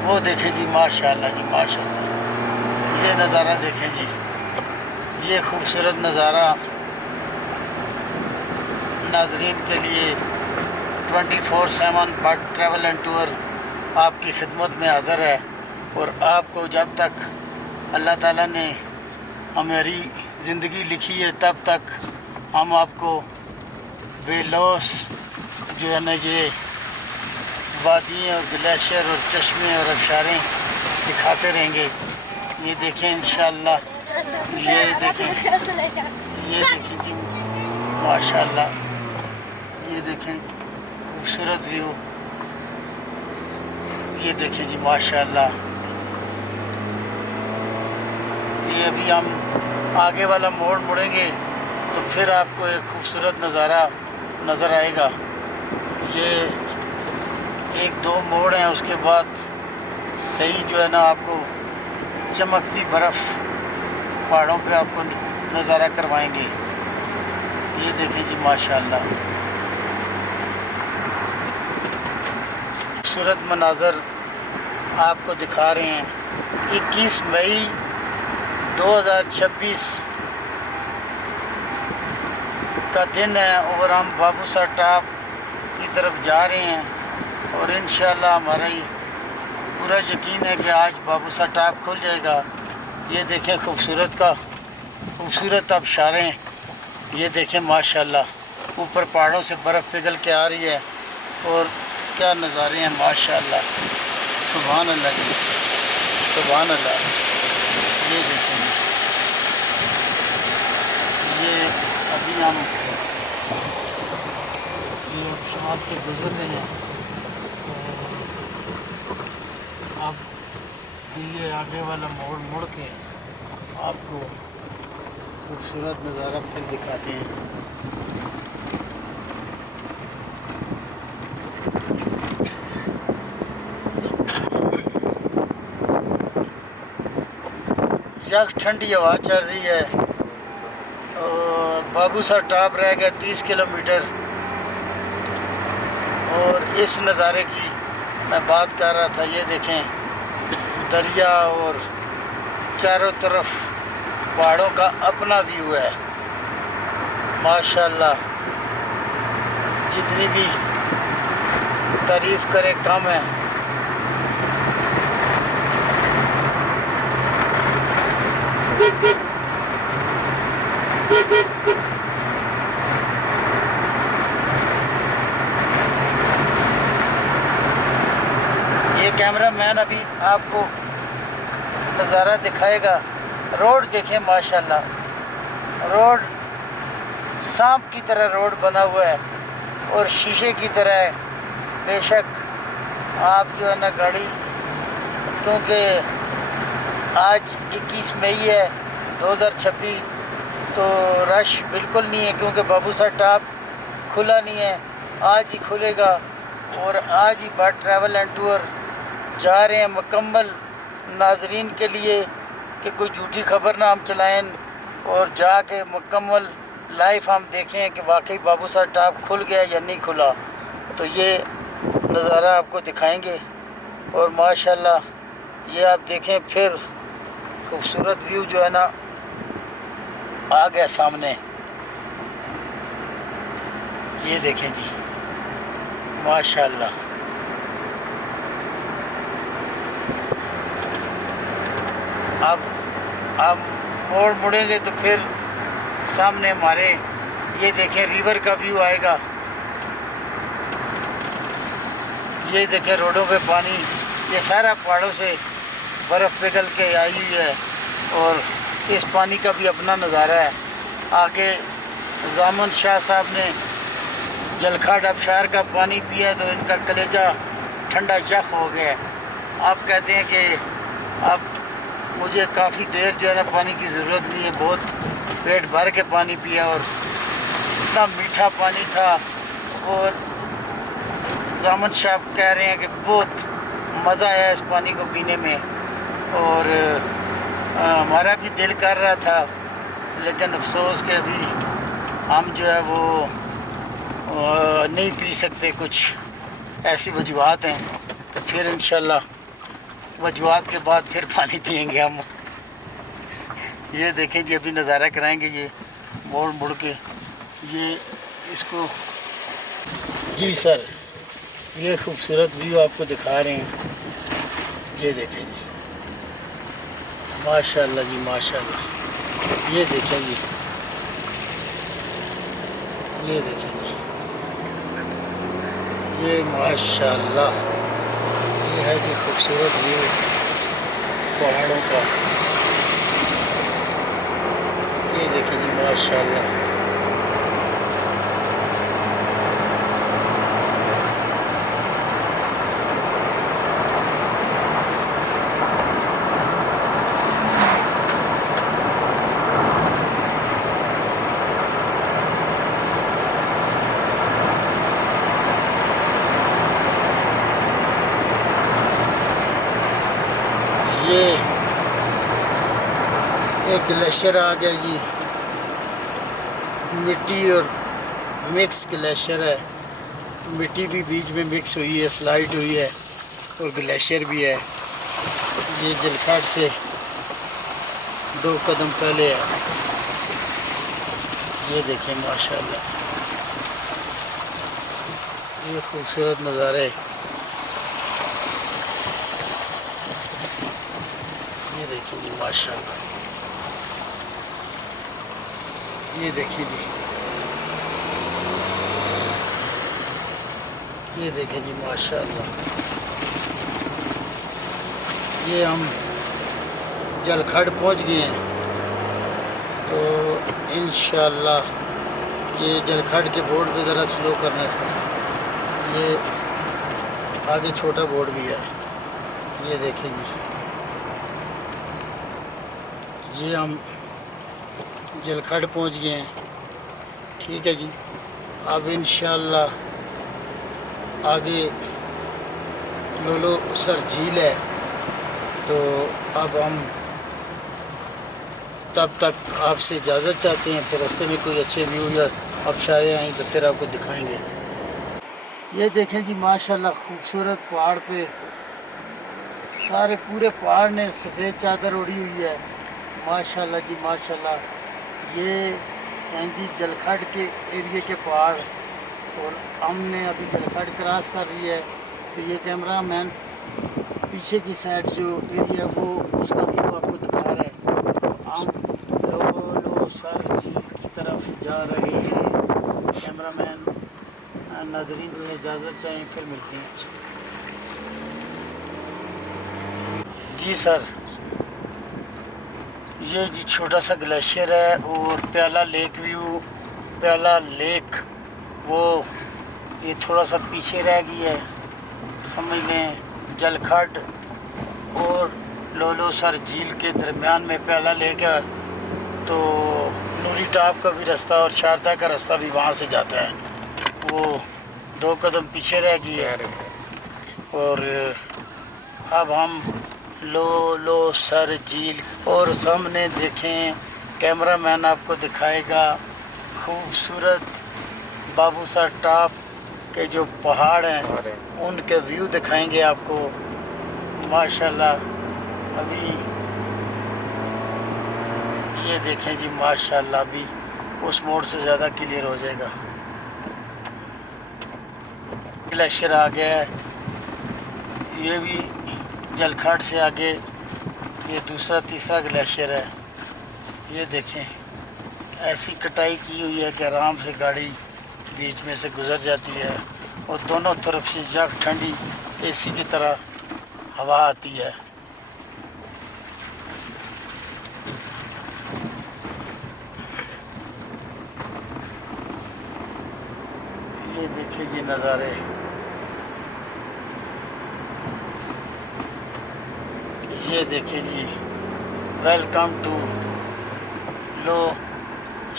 वो देखें जी माशाल्लाह जी माशाल्लाह, ये नज़ारा देखें जी, ये खूबसूरत नज़ारा नाज़रीन के लिए 24/7 बट ट्रैवल एंड टूर आपकी खिदमत में हाज़िर है। और आपको जब तक अल्लाह ताला ने हमारी ज़िंदगी लिखी है तब तक हम आपको बेलौस जो है ना ये वादियाँ और ग्लेशियर और चश्मे और आबशारें दिखाते रहेंगे। ये देखें इंशाअल्लाह, ये देखें जी माशाअल्लाह, ये देखें खूबसूरत व्यू, ये देखें जी माशाअल्लाह। ये अभी हम आगे वाला मोड़ मुड़ेंगे तो फिर आपको एक खूबसूरत नज़ारा नज़र आएगा। ये एक दो मोड़ हैं, उसके बाद सही जो है ना आपको चमकती बर्फ़ पहाड़ों पे आपको नज़ारा करवाएंगे। ये देखें जी माशाल्लाह, खूबसूरत मनाज़र आपको दिखा रहे हैं। 21 मई 2026 का दिन है और हम बाबूसर टॉप की तरफ जा रहे हैं और इंशाल्लाह हमारा ही पूरा यकीन है कि आज बाबूसर टॉप खुल जाएगा। ये देखें खूबसूरत आबशारें, ये देखें माशाल्लाह, ऊपर पहाड़ों से बर्फ़ पिघल के आ रही है और क्या नज़ारे हैं माशाल्लाह। सुभान अल्लाह जी, सुभान अल्लाह। ये देखें, ये अभी हम ये आबशार से गुजर रहे हैं और अब ये आगे वाला मोड़ मुड़ के आपको खूबसूरत नज़ारा फिर दिखाते हैं। यक ठंडी हवा चल रही है और बाबूसर टॉप रह गया 30 किलोमीटर और इस नज़ारे की मैं बात कर रहा था। ये देखें दरिया और चारों तरफ पहाड़ों का अपना व्यू है माशाल्लाह। जितनी भी तारीफ़ करे कम है। ये कैमरामैन अभी आपको नज़ारा दिखाएगा। रोड देखें माशाल्लाह, रोड सांप की तरह रोड बना हुआ है और शीशे की तरह है। बेशक आप जो है ना गाड़ी, क्योंकि आज 21 मई है 2026 तो रश बिल्कुल नहीं है क्योंकि बाबूसर टॉप खुला नहीं है। आज ही खुलेगा और आज ही बट ट्रैवल एंड टूर जा रहे हैं मुकम्मल नाजरीन के लिए कि कोई झूठी खबर ना हम चलाएं और जाके मुकम्मल लाइव हम देखें कि वाकई बाबूसर टॉप खुल गया या नहीं खुला। तो ये नज़ारा आपको दिखाएंगे और माशाल्लाह ये आप देखें फिर खूबसूरत व्यू जो है ना आ गया सामने। ये देखें जी माशाल्लाह। अब मोड़ मुड़ेंगे तो फिर सामने हमारे ये देखें रिवर का व्यू आएगा। ये देखें रोडों पे पानी, ये सारा पहाड़ों से बर्फ़ पिघल के आई हुई है और इस पानी का भी अपना नज़ारा है। आगे जामन शाह साहब ने जलखाड़ आबशार का पानी पिया तो इनका कलेजा ठंडा यख हो गया। आप कहते हैं कि अब मुझे काफ़ी देर जो है ना पानी की ज़रूरत नहीं है, बहुत पेट भर के पानी पिया और इतना मीठा पानी था। और जामन शाह कह रहे हैं कि बहुत मज़ा आया इस पानी को पीने में और हमारा भी दिल कर रहा था, लेकिन अफसोस कि अभी हम जो है वो नहीं पी सकते, कुछ ऐसी वजूहत हैं। तो फिर इंशाल्लाह वजूहत के बाद फिर पानी पियेंगे हम। ये देखें जी, अभी नज़ारा कराएंगे ये मोड़ मुड़ के ये इसको। जी सर, ये खूबसूरत व्यू आपको दिखा रहे हैं। ये देखें जी माशाल्लाह जी माशाल्लाह। ये देखें जी, ये देखें जी, ये माशाल्लाह ये है जी खूबसूरत व्यू पहाड़ों का। ये देखें जी माशाल्लाह। ये एक ग्लेशियर आ गया जी, मिट्टी और मिक्स ग्लेशियर है, मिट्टी भी बीच में मिक्स हुई है, स्लाइड हुई है और ग्लेशियर भी है। ये जलखड से 2 कदम पहले है। ये देखिए माशाल्लाह, ये खूबसूरत नज़ारे। ये देखिए जी माशाल्लाह, ये देखिए जी, ये देखिए जी माशाल्लाह। ये हम जलखड पहुंच गए हैं, तो इंशाल्लाह ये जलखड के बोर्ड पे ज़रा स्लो करने से, ये आगे छोटा बोर्ड भी है। ये देखें जी, ये हम जलखड पहुंच गए हैं। ठीक है जी, अब इंशाल्लाह आगे लोलो सर झील है, तो अब हम तब तक आपसे इजाज़त चाहते हैं। फिर रास्ते में कोई अच्छे व्यू या आबशारें आएँ तो फिर आपको दिखाएंगे। ये देखें जी माशाल्लाह, खूबसूरत पहाड़ पे सारे पूरे पहाड़ ने सफ़ेद चादर ओढ़ी हुई है। माशाल्लाह जी माशाल्लाह। ये हैं जी जलखड के एरिए के पहाड़, और हमने अभी जलखड क्रॉस कर रही है, तो ये कैमरा मैन पीछे की साइड जो एरिया वो उसका व्यू आपको दिखा रहा है। हम लोलो सर झील की तरफ जा रहे हैं। कैमरा मैन नाज़रीन से इजाज़त चाहें, फिर मिलते हैं जी। सर ये जी छोटा सा ग्लेशियर है, और प्याला लेक व्यू, प्याला लेक वो ये थोड़ा सा पीछे रह गई है, समझ लें। जलखड और लोलो सर झील के दरमियान में प्याला लेक है, तो नूरी टॉप का भी रास्ता और शारदा का रास्ता भी वहाँ से जाता है, वो 2 कदम पीछे रह गई है। और अब हम लोलो सर झील, और सामने देखें कैमरा मैन आपको दिखाएगा खूबसूरत बाबूसर टॉप के जो पहाड़ हैं उनके व्यू दिखाएंगे आपको माशाल्लाह। अभी ये देखें जी माशाल्लाह, अभी उस मोड़ से ज़्यादा क्लियर हो जाएगा। ग्लेशियर आ गया है, ये भी जलखड से आगे ये दूसरा तीसरा ग्लेशियर है। ये देखें ऐसी कटाई की हुई है कि आराम से गाड़ी बीच में से गुजर जाती है, और दोनों तरफ से यक ठंडी एसी की तरह हवा आती है। ये देखिए जी नज़ारे, ये देखिए जी, वेलकम टू लो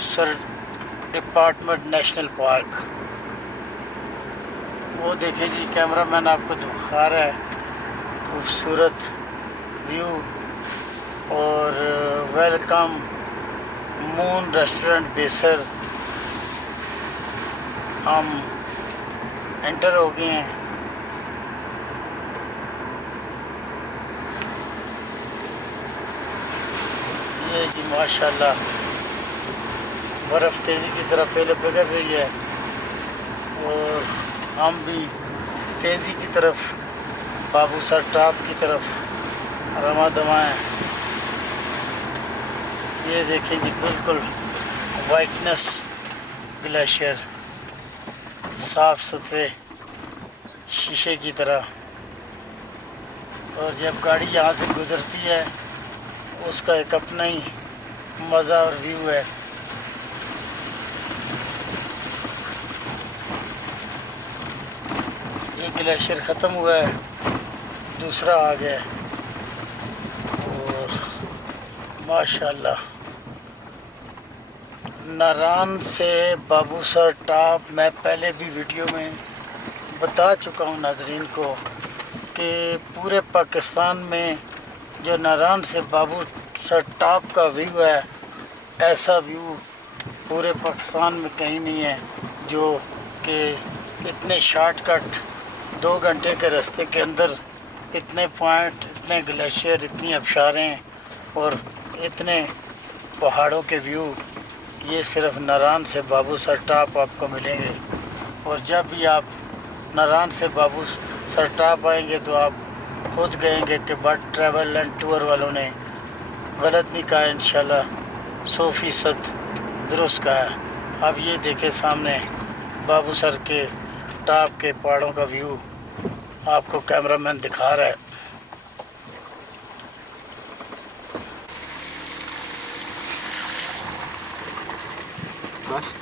सर डिपार्टमेंट नेशनल पार्क। वो देखें जी कैमरा मैन आपको दिखा रहा है खूबसूरत व्यू। और वेलकम मून रेस्टोरेंट बेसर, हम एंटर हो गए हैं। ये जी माशाल्लाह बर्फ़ तेज़ी की तरफ पहले पिघल रही है, और हम भी तेज़ी की तरफ बाबूसर टॉप की तरफ रमा दमा है। ये देखें जी बिल्कुल वाइटनेस ग्लेशियर, साफ़ सुथरे शीशे की तरह, और जब गाड़ी यहाँ से गुज़रती है उसका एक अपना ही मज़ा और व्यू है। ये ग्लेशियर ख़त्म हुआ है, दूसरा आ गया है, और माशाल्लाह नारान से बाबूसर टॉप मैं पहले भी वीडियो में बता चुका हूँ नाजरीन को कि पूरे पाकिस्तान में जो नारायण से बाबू सर टॉप का व्यू है, ऐसा व्यू पूरे पाकिस्तान में कहीं नहीं है, जो कि इतने शॉर्टकट 2 घंटे के रास्ते के अंदर इतने पॉइंट, इतने ग्लेशियर, इतनी आबशारें और इतने पहाड़ों के व्यू, ये सिर्फ नारायण से बाबू सर टॉप आपको मिलेंगे। और जब भी आप नारायण से बाबू सर टॉप आएंगे तो आप खुद कहेंगे कि बट ट्रैवल एंड टूर वालों ने गलत नहीं कहा, इंशाल्लाह 100% दुरुस्त कहा है। अब ये देखें सामने बाबू सर के टॉप के पहाड़ों का व्यू आपको कैमरामैन दिखा रहा है। बस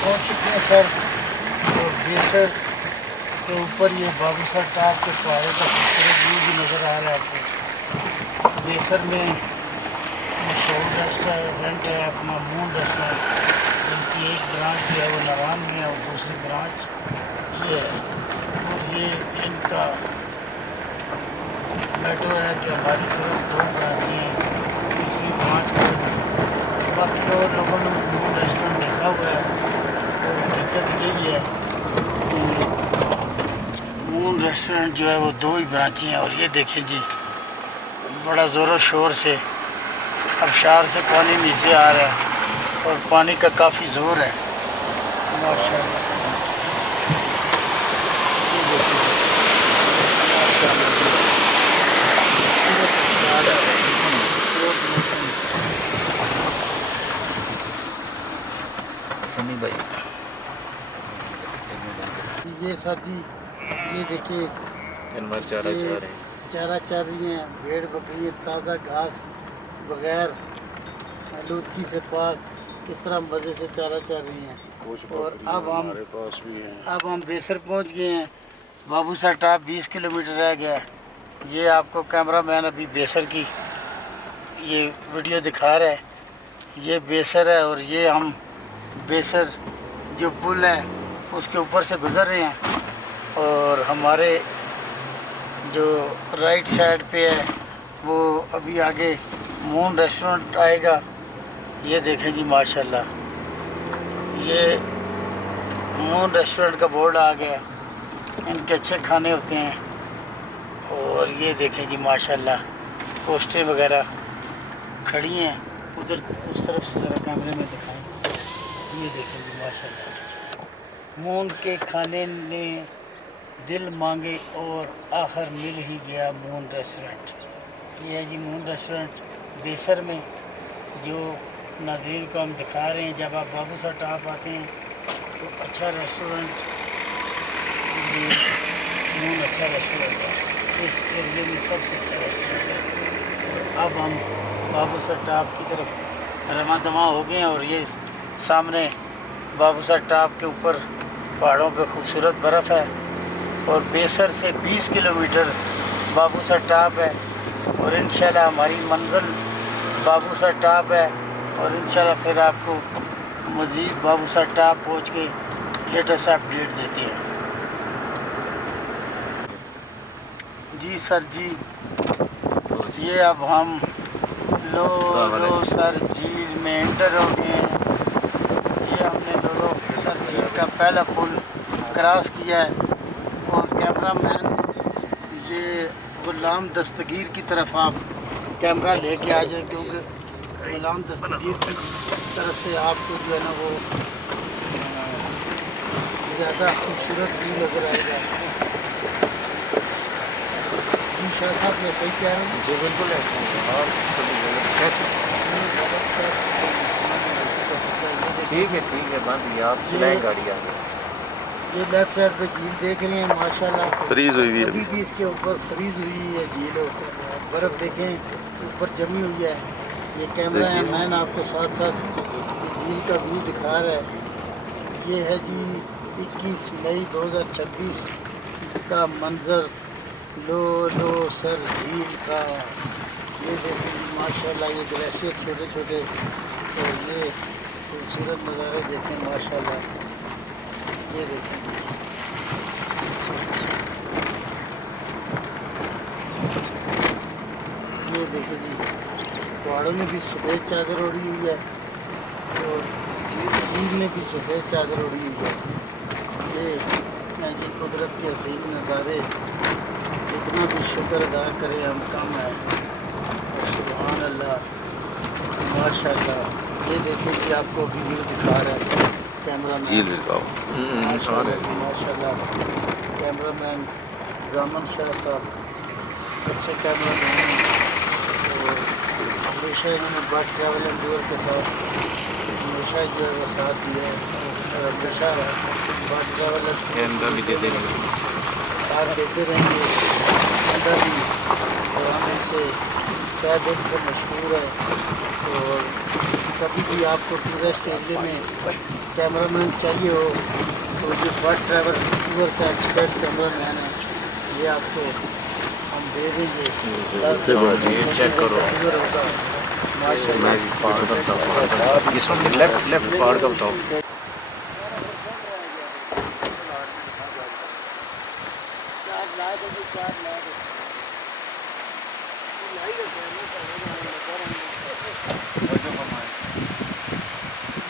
पहुँच चुके हैं सर, और बेसर के ऊपर ये बाबू सर टॉप के पहाड़ों का खूबसूरत व्यू भी नज़र आ रहा है आपको। बेसर में मशहूर रेस्टोरेंट है अपना मून रेस्टोरेंट, जिनकी एक ब्रांच जो है वो नारायण में है और दूसरी ब्रांच ये है। और ये इनका मेट्रो है कि हमारी सिर्फ 2 ब्रांचें हैं, तीसरी ब्रांच को बाकी और लोगों ने मून रेस्टोरेंट देखा हुआ है। और हकीकत यही है कि मून रेस्टोरेंट जो है वो 2 ही ब्रांचें हैं। और ये देखें जी, बड़ा ज़ोरों शोर से आबशार से पानी नीचे आ रहा है और पानी का काफ़ी ज़ोर है माशाल्लाह। ये देखिए सनी भाई, ये सर जी, ये देखिए जानवर चारा ये चाह रहे हैं। चारा चर रही हैं, भेड़ बकरी ताज़ा घास बगैर आलूदगी से पाक किस तरह मज़े से चारा चर रही हैं। और अब हम बेसर पहुंच गए हैं। बाबू सर टॉप 20 किलोमीटर रह गया है। ये आपको कैमरामैन अभी बेसर की ये वीडियो दिखा रहा है। ये बेसर है और ये हम बेसर जो पुल है उसके ऊपर से गुज़र रहे हैं। और हमारे जो राइट साइड पे है वो अभी आगे मून रेस्टोरेंट आएगा। ये देखें जी माशाल्लाह, ये मून रेस्टोरेंट का बोर्ड आ गया, इनके अच्छे खाने होते हैं। और ये देखें जी माशाल्लाह, पोस्टें वगैरह खड़ी हैं उधर, उस तरफ से ज़रा कैमरे में दिखाएं। ये देखें जी माशाल्लाह, मून के खाने ने दिल मांगे और आखिर मिल ही गया मून रेस्टोरेंट। ये है जी मून रेस्टोरेंट बेसर में, जो नाज़रीन को हम दिखा रहे हैं। जब आप बाबू सर टॉप आते हैं तो अच्छा रेस्टोरेंट, ये मून अच्छा रेस्टोरेंट है, इस एरिए में सबसे अच्छा रेस्टोरेंट है। और अब हम बाबू सर टॉप की तरफ रवा दवा हो गए हैं। और ये सामने बाबू सर टॉप के ऊपर पहाड़ों पे खूबसूरत बर्फ़ है। और बेसर से 20 किलोमीटर बाबू सर टॉप है। और इंशाल्लाह हमारी मंजिल बाबू सर टॉप है। और इंशाल्लाह फिर आपको मज़ीद बाबू सर टॉप पहुँच के लेटेस्ट अपडेट देते हैं। जी सर जी, ये अब हम लो सर झील में एंटर हो गए हैं। ये हमने लो सर झील का पहला पुल क्रॉस किया है। और कैमरामैन ये गुलाम दस्तगीर की तरफ आप कैमरा लेके आ जाए, क्योंकि गुलाम दस्तगीर की तरफ से आपको जो है ना वो ज़्यादा खूबसूरत भी नज़र आएगा। जी शाह साहब, मैं सही कह रहा हूँ? जी बिल्कुल ऐसा है। और कैसे? ठीक है बंद ये आप चलाएं गाड़ी आगे। ये लेफ्ट साइड पे झील देख रहे हैं माशाल्लाह, फ्रीज हुई हुई है अभी भी इसके ऊपर फ्रीज हुई है झील। बर्फ़ देखें ऊपर जमी हुई है। ये कैमरा है, मैन आपको साथ साथ इस झील का व्यू दिखा रहा है। ये है जी 21 मई 2026 का मंज़र लो सर झील का। ये देखें माशाल्लाह, ये ग्लेशियर छोटे छोटे, और ये खूबसूरत नज़ारे देखें माशाल्लाह। ये देखें देखिए जी, पहाड़ों में भी सफ़ेद चादर ओढ़ी हुई है और झील में भी सफ़ेद चादर ओढ़ी हुई है। ये हैं जी कुदरत के हसीन नज़ारे, जितना भी शुक्र अदा करें हम कम है। और सुभान अल्लाह, माशाल्लाह। ये देखिए कि आपको भी व्यू दिखा रहा है कैमरा मैन। माशाल्लाह कैमरामैन जामन शाह साहब अच्छे कैमरामैन हैं। तो हमेशा इन्होंने बट ट्रैवल एंड टूर के साथ हमेशा जो है वो साथ दिया है और हमेशा बट ट्रैवल एंड टूर साथ देते रहेंगे। अंदर भी और हम इनसे तहे दिल से मशहूर है। और कभी भी आपको टूरिस्ट एरिया में कैमरामैन चाहिए हो तो ये बट ट्रैवल टूर का एक्सपर्ट कैमरामैन है, ये आपको हम दे देंगे। चेक करो। टूर होगा माशाल्लाह। पहाड़ का बताओ, ये सब लेफ्ट पहाड़ का बताओ।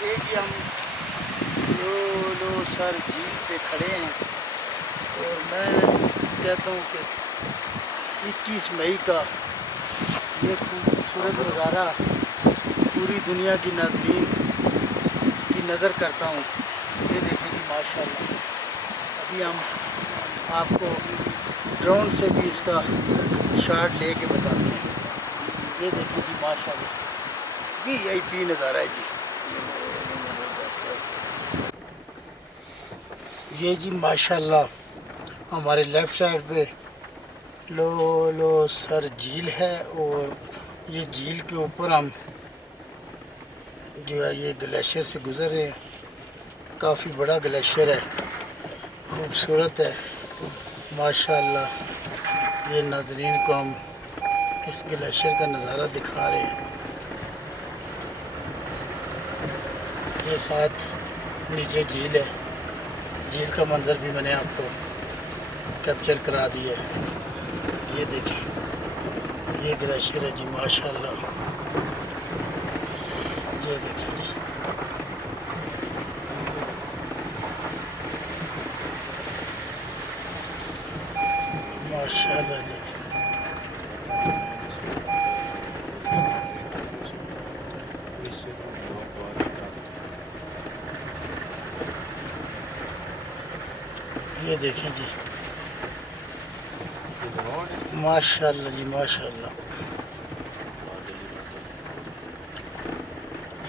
ये कि हम लो सर झील पे खड़े हैं और मैं कहता हूँ कि 21 मई का ये खूबसूरत नज़ारा पूरी दुनिया की नाज़रीन की नज़र करता हूँ। ये देखें कि माशाल्लाह, अभी हम आपको ड्रोन से भी इसका शॉट लेके बताते हैं। ये देखिए कि माशाल्लाह VIP नज़ारा है जी। ये जी माशाल्लाह हमारे लेफ़्ट साइड पे लो सर झील है और ये झील के ऊपर हम जो है ये ग्लेशियर से गुज़र रहे हैं। काफ़ी बड़ा ग्लेशियर है, खूबसूरत है माशाल्लाह। ये नाज़रीन को हम इस ग्लेशियर का नज़ारा दिखा रहे हैं। ये साथ नीचे झील है, झील का मंज़र भी मैंने आपको कैप्चर करा दिया है। ये देखें ये ग्लेशियर है जी माशाल्लाह। ये देखें जी माशाल्लाह जी। ये देखें जी माशाल्लाह जी माशाल्लाह।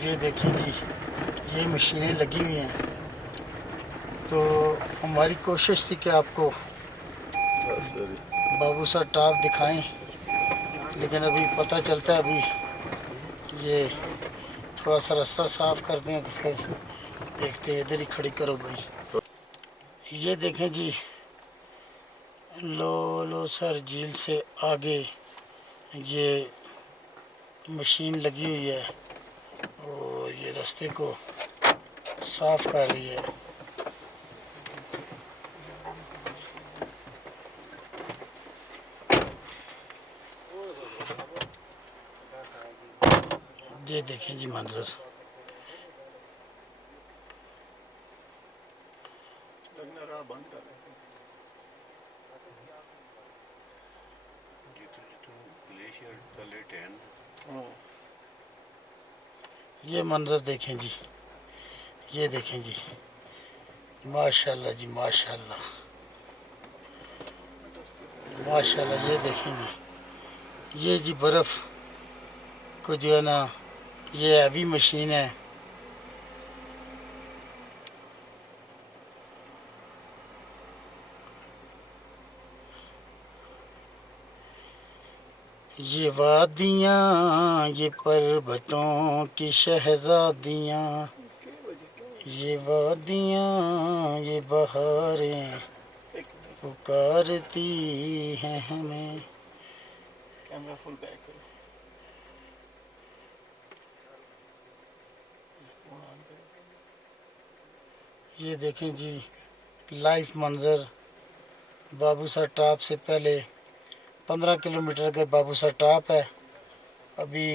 ये देखें जी ये मशीनें लगी हुई हैं। तो हमारी कोशिश थी कि आपको बाबू सा टॉप दिखाएं, लेकिन अभी पता चलता है अभी ये थोड़ा सा रास्ता साफ़ कर दें तो फिर देखते हैं। इधर ही खड़ी करो भाई। ये देखें जी लो सर झील से आगे ये मशीन लगी हुई है और ये रास्ते को साफ़ कर रही है। ये देखें जी मंजर ये मंजर देखें जी। ये देखें जी माशाल्लाह जी माशाल्लाह माशाल्लाह। ये देखें जी ये जी बर्फ़ को जो है ना ये हैवी मशीन है। ये वादियाँ ये पर्वतों की शहज़ादियाँ, ये वादियाँ ये बहारें पुकारती हैं हमें। कैमरा फुल बैक करो। ये देखें जी लाइव मंज़र बाबूसर टॉप से पहले 15 किलोमीटर का बाबूसर टॉप है अभी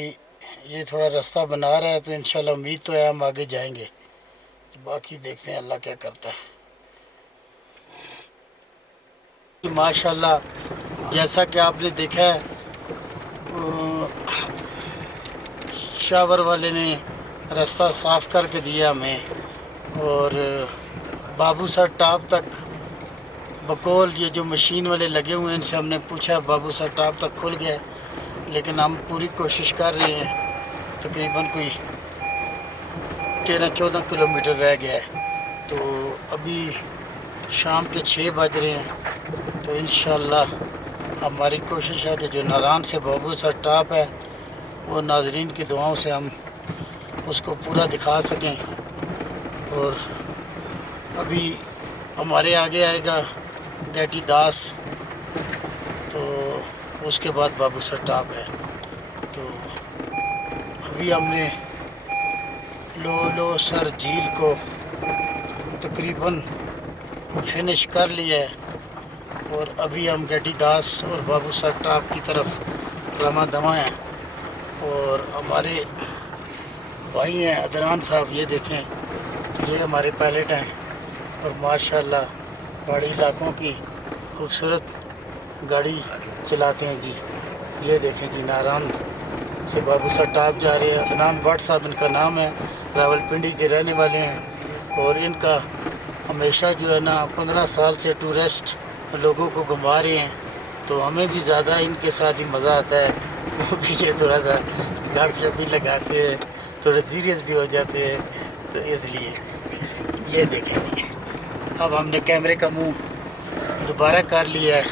ये थोड़ा रास्ता बना रहा है तो इंशाल्लाह उम्मीद तो है हम आगे जाएंगे, तो बाकी देखते हैं अल्लाह क्या करता है। माशाल्लाह जैसा कि आपने देखा है शावर वाले ने रास्ता साफ़ करके दिया हमें, और बाबू सर टॉप तक बकौल ये जो मशीन वाले लगे हुए हैं इनसे हमने पूछा, बाबू सर टॉप तक खुल गया, लेकिन हम पूरी कोशिश कर रहे हैं। तकरीबन कोई 13-14 किलोमीटर रह गया है, तो अभी शाम के 6 बज रहे हैं। तो इंशाल्लाह हमारी कोशिश है कि जो नारायण से बाबू सर टॉप है वो नाजरीन की दुआओं से हम उसको पूरा दिखा सकें। और अभी हमारे आगे आएगा गैटी दास, तो उसके बाद बाबू सर टॉप है। तो अभी हमने लो सर झील को तकरीबन फिनिश कर लिया है, और अभी हम गैटी दास और बाबू सर टॉप की तरफ रमा दमा हैं। और हमारे भाई हैं अदनान साहब, ये देखें ये हमारे पायलट हैं, और माशाल्लाह पहाड़ी इलाकों की खूबसूरत गाड़ी चलाते हैं जी। ये देखें जी नारायण से बाबू सर टॉप जा रहे हैं। अदनान भट्ट साहब इनका नाम है, रावलपिंडी के रहने वाले हैं, और इनका हमेशा जो है ना 15 साल से टूरिस्ट लोगों को घुमा रहे हैं, तो हमें भी ज़्यादा इनके साथ ही मज़ा आता है, क्योंकि ये थोड़ा सा गप भी लगाते हैं, थोड़े सीरियस भी हो जाते हैं, तो इसलिए ये देखें जी। अब हमने कैमरे का मुंह दोबारा कर लिया है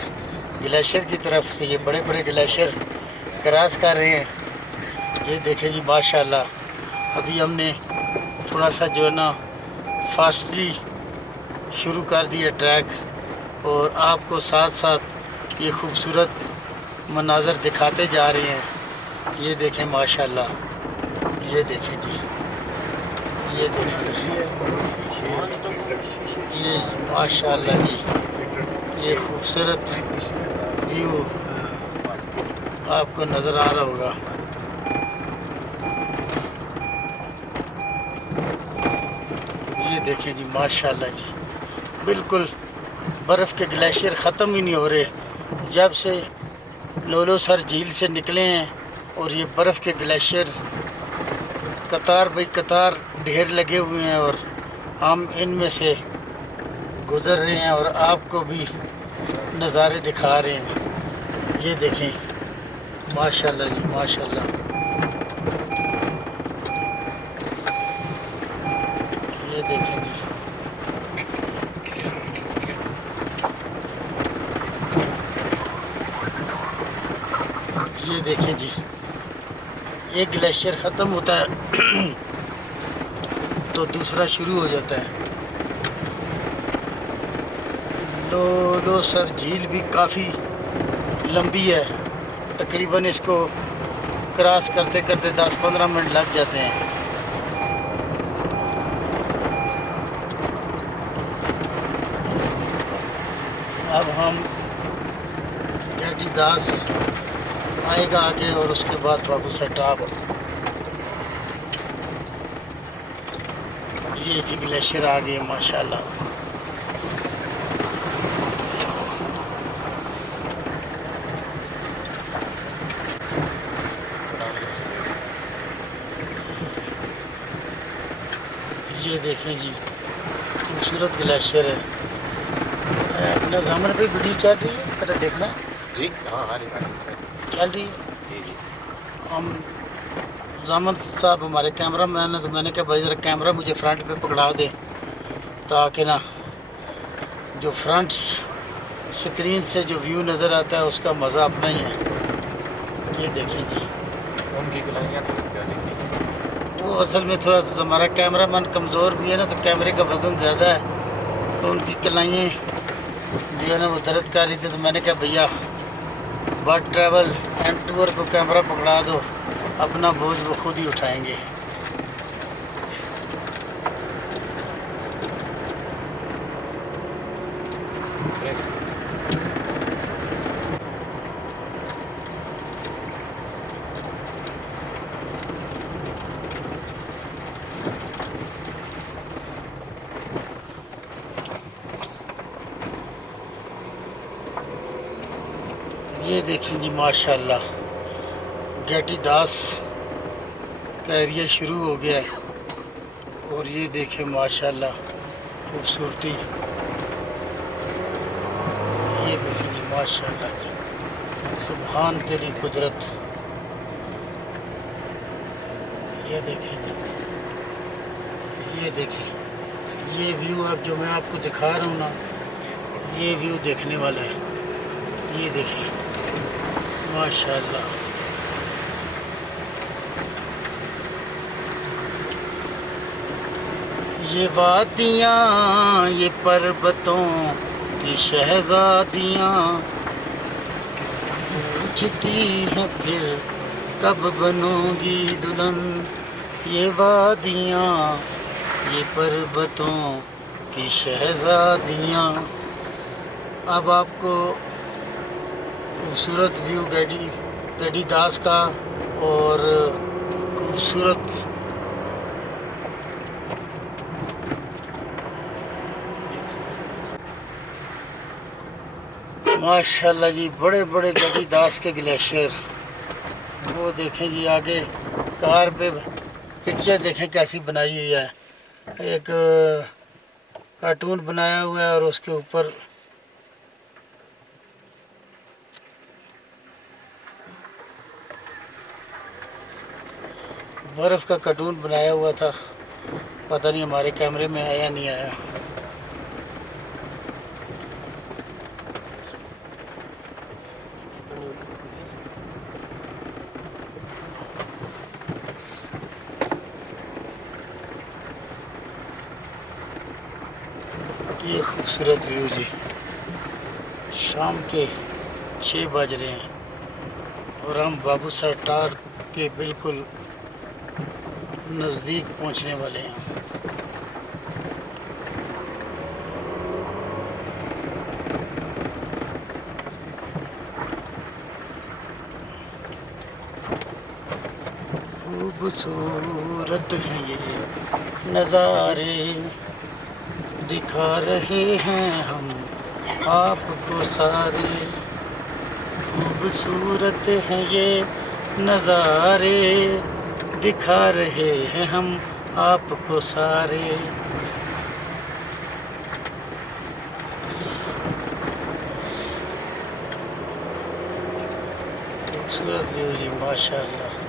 ग्लेशियर की तरफ से, ये बड़े बड़े ग्लेशियर क्रॉस कर रहे हैं। ये देखें जी माशाल्लाह अभी हमने थोड़ा सा जो है ना फास्टली शुरू कर दिया ट्रैक, और आपको साथ साथ ये खूबसूरत मनाज़र दिखाते जा रहे हैं। ये देखें माशाल्लाह, ये देखें जी, ये देखें ये माशाल्लाह जी, ये खूबसूरत व्यू आपको नज़र आ रहा होगा। ये देखें जी माशाल्लाह जी, बिल्कुल बर्फ़ के ग्लेशियर ख़त्म ही नहीं हो रहे। जब से लोलो सर झील से निकले हैं और ये बर्फ़ के ग्लेशियर कतार भाई कतार ढेर लगे हुए हैं, और हम इनमें से गुज़र रहे हैं और आपको भी नज़ारे दिखा रहे हैं। ये देखें माशाल्लाह जी माशाल्लाह, ये देखें जी, ये देखें जी, एक ग्लेशियर ख़त्म होता है तो दूसरा शुरू हो जाता है। लो सर झील भी काफ़ी लंबी है, तकरीबन इसको क्रॉस करते करते 10-15 मिनट लग जाते हैं। अब हम गैटी दास आएगा आगे, और उसके बाद बाबू सर टॉप। ये जी ग्लेशियर आ गए माशाल्लाह। ये देखें जी खूबसूरत ग्लेशियर है। अपना सामने पे वीडियो चल रही है, तेरा देखना जी। हाँ हमारी गाड़ी चल रही है। जी जी। हम जामन साहब हमारे कैमरा मैन है, तो मैंने कहा भाई ज़रा कैमरा मुझे फ्रंट पे पकड़ा दे, ताकि ना जो फ्रंट स्क्रीन से जो व्यू नज़र आता है उसका मज़ा अपना ही है। ये देखें जी, उनकी कलाइयाँ तो क्या देखी। वो असल में थोड़ा सा हमारा कैमरा मैन कमज़ोर भी है ना, तो कैमरे का वज़न ज़्यादा है, तो उनकी कलाइयाँ जो है ना वो दर्द कर रही थी। तो मैंने कहा भैया बर्ड ट्रैवल एंड टूर को कैमरा पकड़ा दो, अपना बोझ वो खुद ही उठाएंगे। ये देखें जी माशाल्लाह गेटी दास का एरिया शुरू हो गया है। और ये देखें माशाल्लाह खूबसूरती, ये देखें जी माशाल्लाह जी, सुभान तेरी कुदरत। ये देखें जी, ये देखें ये व्यू अब जो मैं आपको दिखा रहा हूँ ना, ये व्यू देखने वाला है। ये देखिए माशाल्लाह। ये वादियाँ ये पर्वतों की शहजादियाँ पूछती हैं फिर कब बनोगी दुल्हन। ये वादियाँ ये पर्वतों की शहजादियाँ। अब आपको खूबसूरत व्यू गेटी दास का और खूबसूरत माशाल्लाह जी बड़े बड़े गेटी दास के ग्लेशियर। वो देखें जी आगे कार पे पिक्चर देखें कैसी बनाई हुई है। एक कार्टून बनाया हुआ है और उसके ऊपर बर्फ़ का कार्टून बनाया हुआ था। पता नहीं हमारे कैमरे में आया नहीं आया। ये खूबसूरत व्यू जी, शाम के 6 बज रहे हैं और हम बाबू सर टार के बिल्कुल नज़दीक पहुंचने वाले हैं। खूबसूरत हैं ये नज़ारे, दिखा रहे हैं हम आपको सारे। खूबसूरत हैं ये नज़ारे, दिखा रहे हैं हम आपको सारे। खूबसूरत व्यू जी माशाल्लाह।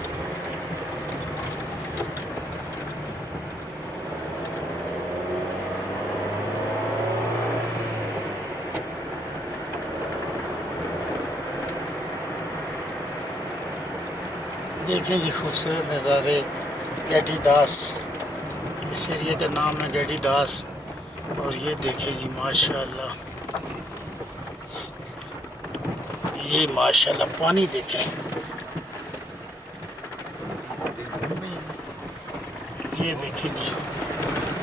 देखें जी खूबसूरत नज़ारे गेटी दास, इस एरिया का नाम है गेटी दास। और ये देखें जी माशाल्लाह, ये माशाल्लाह पानी देखें, ये देखें जी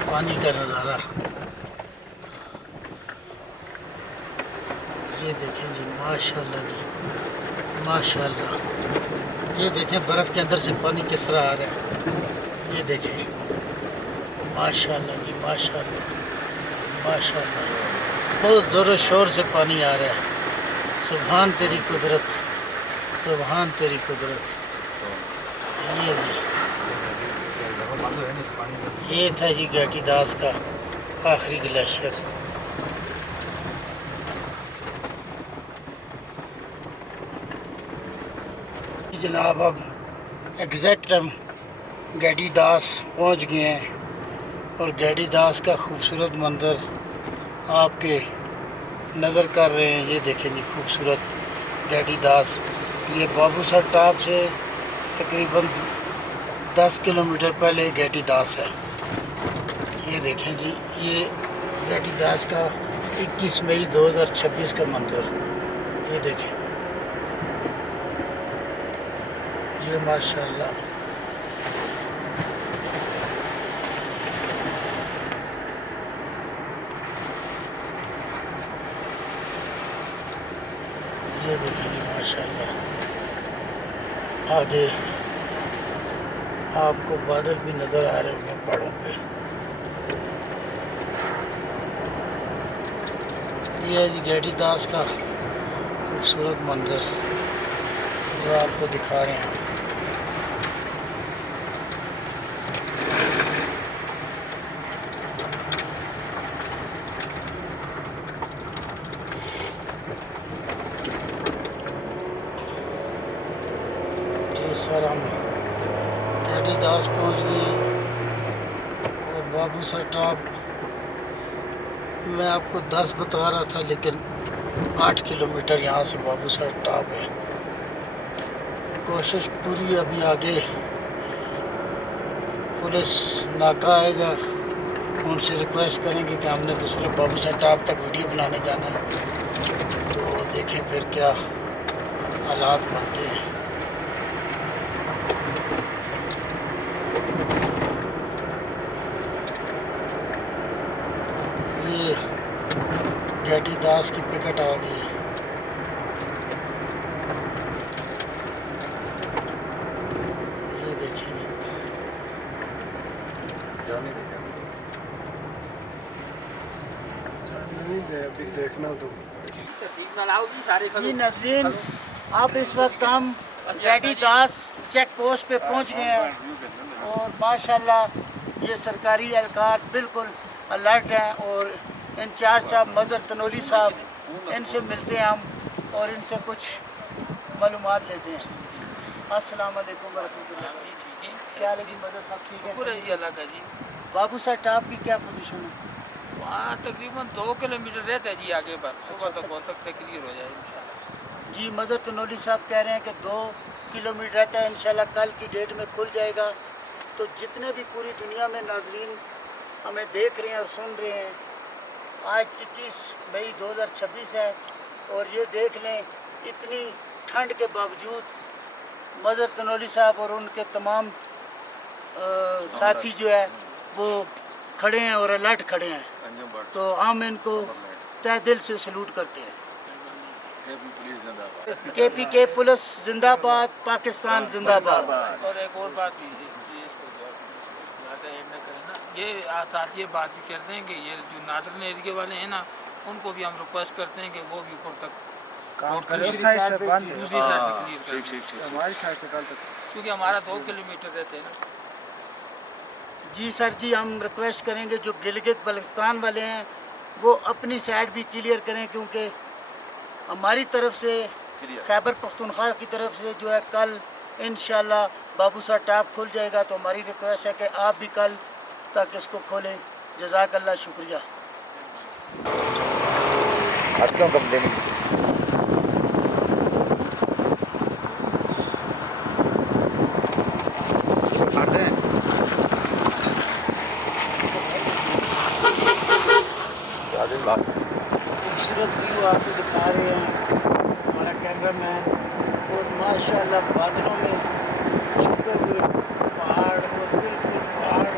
पानी का नज़ारा। ये देखें जी माशाल्लाह जी माशाल्लाह। ये देखें बर्फ़ के अंदर से पानी किस तरह आ रहा है। ये देखें माशाल्लाह जी माशाल्लाह माशाल्लाह, बहुत ज़ोर शोर से पानी आ रहा है। सुभान तेरी कुदरत, सुभान तेरी कुदरत। ये था जी गेटी दास का आखिरी ग्लेशियर। जनाब अब एग्जैक्ट हम गेटी दास पहुंच गए हैं और गेटी दास का खूबसूरत मंज़र आपके नज़र कर रहे हैं। ये देखें जी खूबसूरत गेटी दास। ये बाबू सर टॉप से तकरीबन 10 किलोमीटर पहले गेटी दास है। ये देखें जी ये गेटी दास का 21 मई 2026 का मंज़र। ये देखें ये माशाल्लाह। ये देखें जी माशाल्लाह, आगे आपको बादल भी नज़र आ रहे होंगे पहाड़ों पे। ये है जी गेटी दास का खूबसूरत मंज़र। जो आपको दिखा रहे हैं। जी सर, हम गेटी दास पहुंच गए और बाबू सर टॉप मैं आपको 10 बता रहा था, लेकिन 8 किलोमीटर यहाँ से बाबू सर टॉप है। कोशिश पूरी, अभी आगे पुलिस नाका आएगा, उनसे रिक्वेस्ट करेंगे कि हमने दूसरे बाबू सर टॉप तक वीडियो बनाने जाना है, तो देखें फिर क्या हालात बनते हैं। ये गेटी दास की पिकट आ गई है। ये देखिए, जाने दे अभी देखना तो जी नाज़रीन, आप इस वक्त हम गेटी दास चेक पोस्ट पे पहुंच गए हैं और माशाल्लाह ये सरकारी एहलकार बिल्कुल अलर्ट हैं और इंचार्ज साहब मज़र तनोली साहब, इनसे मिलते हैं हम और इनसे कुछ मालूमात लेते हैं। अस्सलाम वालेकुम वरहमतुल्लाह। क्या लगी मज़र साहब, ठीक है? पूरे ये अलग है जी। बाबू सर टॉप की क्या पोजीशन है? वहाँ तकरीबन 2 किलोमीटर रहता है जी आगे, पर सुबह तक हो सकता है क्लियर हो जाए इंशाल्लाह। जी मज़र तनोली साहब कह रहे हैं कि 2 किलोमीटर रहता है, इंशाल्लाह कल की डेट में खुल जाएगा। तो जितने भी पूरी दुनिया में नाज़रीन हमें देख रहे हैं और सुन रहे हैं, आज 21 मई 2026 है और ये देख लें, इतनी ठंड के बावजूद मज़र तनोली साहब और उनके तमाम साथी जो है वो खड़े हैं और अलर्ट खड़े हैं। तो हम इनको तहे दिल से सलूट करते हैं। KPK पुलिस जिंदाबाद, पाकिस्तान जिंदाबाद। और एक और बात भी ये इसको ज़्यादा ऐड न करें ना, ये साथ ये बात भी करते हैं कि ये जो नाजरन एरिया वाले हैं ना, उनको भी हम रिक्वेस्ट करते हैं कि वो भी ऊपर तक काम करें, उस साइड से बंद है, दूसरी साइड से क्लियर करें, हमारी साइड से कल तक, क्योंकि हमारा 2 किलोमीटर रहते हैं ना। जी सर जी, हम रिक्वेस्ट करेंगे जो गिलगित बल्तिस्तान वाले हैं वो अपनी साइड भी क्लियर करें, क्योंकि हमारी तरफ से खैबर पख्तूनख्वा की तरफ से जो है कल इंशाल्लाह बाबू सर टॉप खुल जाएगा। तो हमारी रिक्वेस्ट है कि आप भी कल तक इसको खोलें। जज़ाकल्लाह, शुक्रिया। आज क्यों कम देनी? खूबसूरत व्यू आपको दिखा रहे हैं हमारा कैमरामैन, और माशाल्लाह बादलों में छुपे हुए पहाड़ और बिल्कुल पहाड़।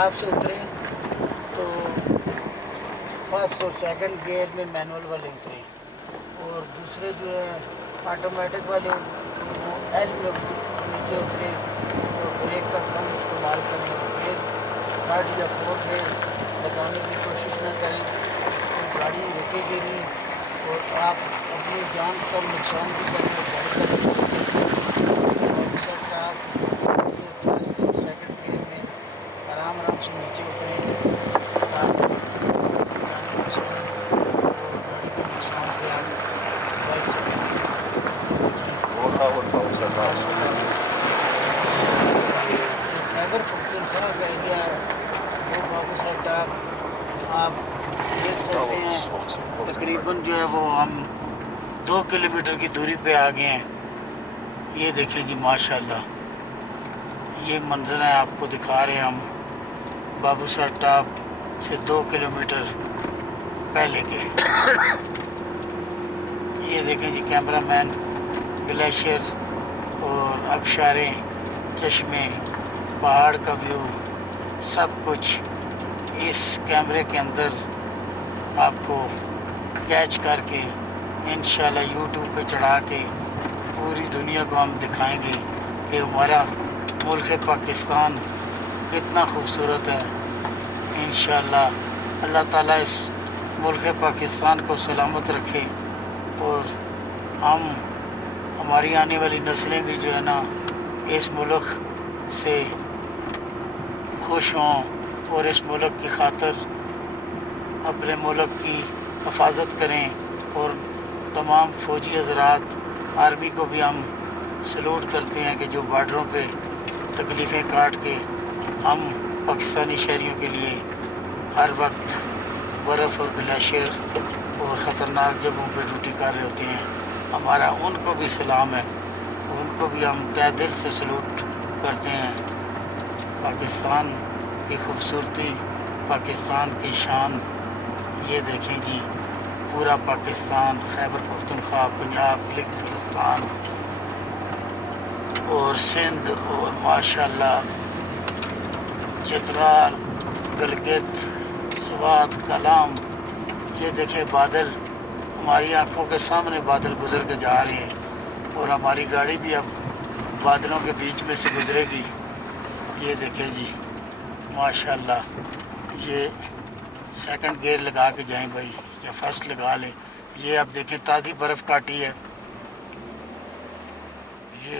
टॉप से उतरे तो फर्स्ट और सेकंड गियर में मैनुअल वाले उतरे और दूसरे जो है ऑटोमेटिक वाले वो एल में नीचे उतरे और ब्रेक का कम इस्तेमाल करें और गियर थर्ड या फोर्थ गियर लगाने की कोशिश न करें तो गाड़ी रुकेगी नहीं और आप अपनी जान का नुकसान भी करें और गाड़ी का आप फर्स्ट और सेकंड गियर में आराम से नीचे उतरें ताकि किसी जानी नुकसान और गाड़ी के नुकसान से आप बच सकें। खैबर पख्तूनख्वा का एरिया है वो बाबू साहब टॉप आप देख सकते हैं तकरीबन जो है वो हम 2 किलोमीटर की दूरी पे आ गए हैं। ये देखें जी माशाल्लाह ये मंजर है आपको दिखा रहे हैं हम बाबू साहब टॉप से 2 किलोमीटर पहले के। ये देखें जी कैमरामैन ग्लेशियर और आबशारें चश्मे पहाड़ का व्यू सब कुछ इस कैमरे के अंदर आपको कैच करके इंशाल्लाह यूट्यूब पे चढ़ा के पूरी दुनिया को हम दिखाएंगे कि हमारा मुल्क पाकिस्तान कितना खूबसूरत है। इंशाल्लाह अल्लाह ताला इस मुल्क पाकिस्तान को सलामत रखे और हम हमारी आने वाली नस्लें भी जो है ना इस मुल्क से खुश हों और इस मुल्क की खातिर अपने मुल्क की हिफाजत करें। और तमाम फ़ौजी हज़रात आर्मी को भी हम सलूट करते हैं कि जो बॉर्डरों पे तकलीफ़ें काट के हम पाकिस्तानी शहरियों के लिए हर वक्त बर्फ़ और ग्लेशियर और ख़तरनाक जगहों पे ड्यूटी कर रहे होते हैं। हमारा उनको भी सलाम है, उनको भी हम तहे दिल से सलूट करते हैं। पाकिस्तान की खूबसूरती, पाकिस्तान की शान, ये देखें जी पूरा पाकिस्तान, खैबर पख्तूनख्वा, पंजाब, बलूचिस्तान और सिंध और माशाल्लाह चित्राल, गिलगित, स्वात, कलाम। ये देखें बादल, हमारी आंखों के सामने बादल गुजर के जा रहे हैं और हमारी गाड़ी भी अब बादलों के बीच में से गुजरेगी। ये देखें जी माशाल्लाह। ये सेकंड गियर लगा के जाएं भाई या फर्स्ट लगा लें। ये अब देखें ताज़ी बर्फ़ काटी है। ये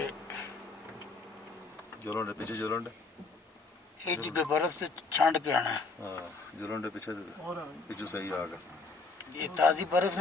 जोलोंडे पीछे जोलोंडे ये जी बर्फ़ से छांट के आना है। हाँ जोलोंडे पीछे सही आ गया। ये ताज़ी बर्फ़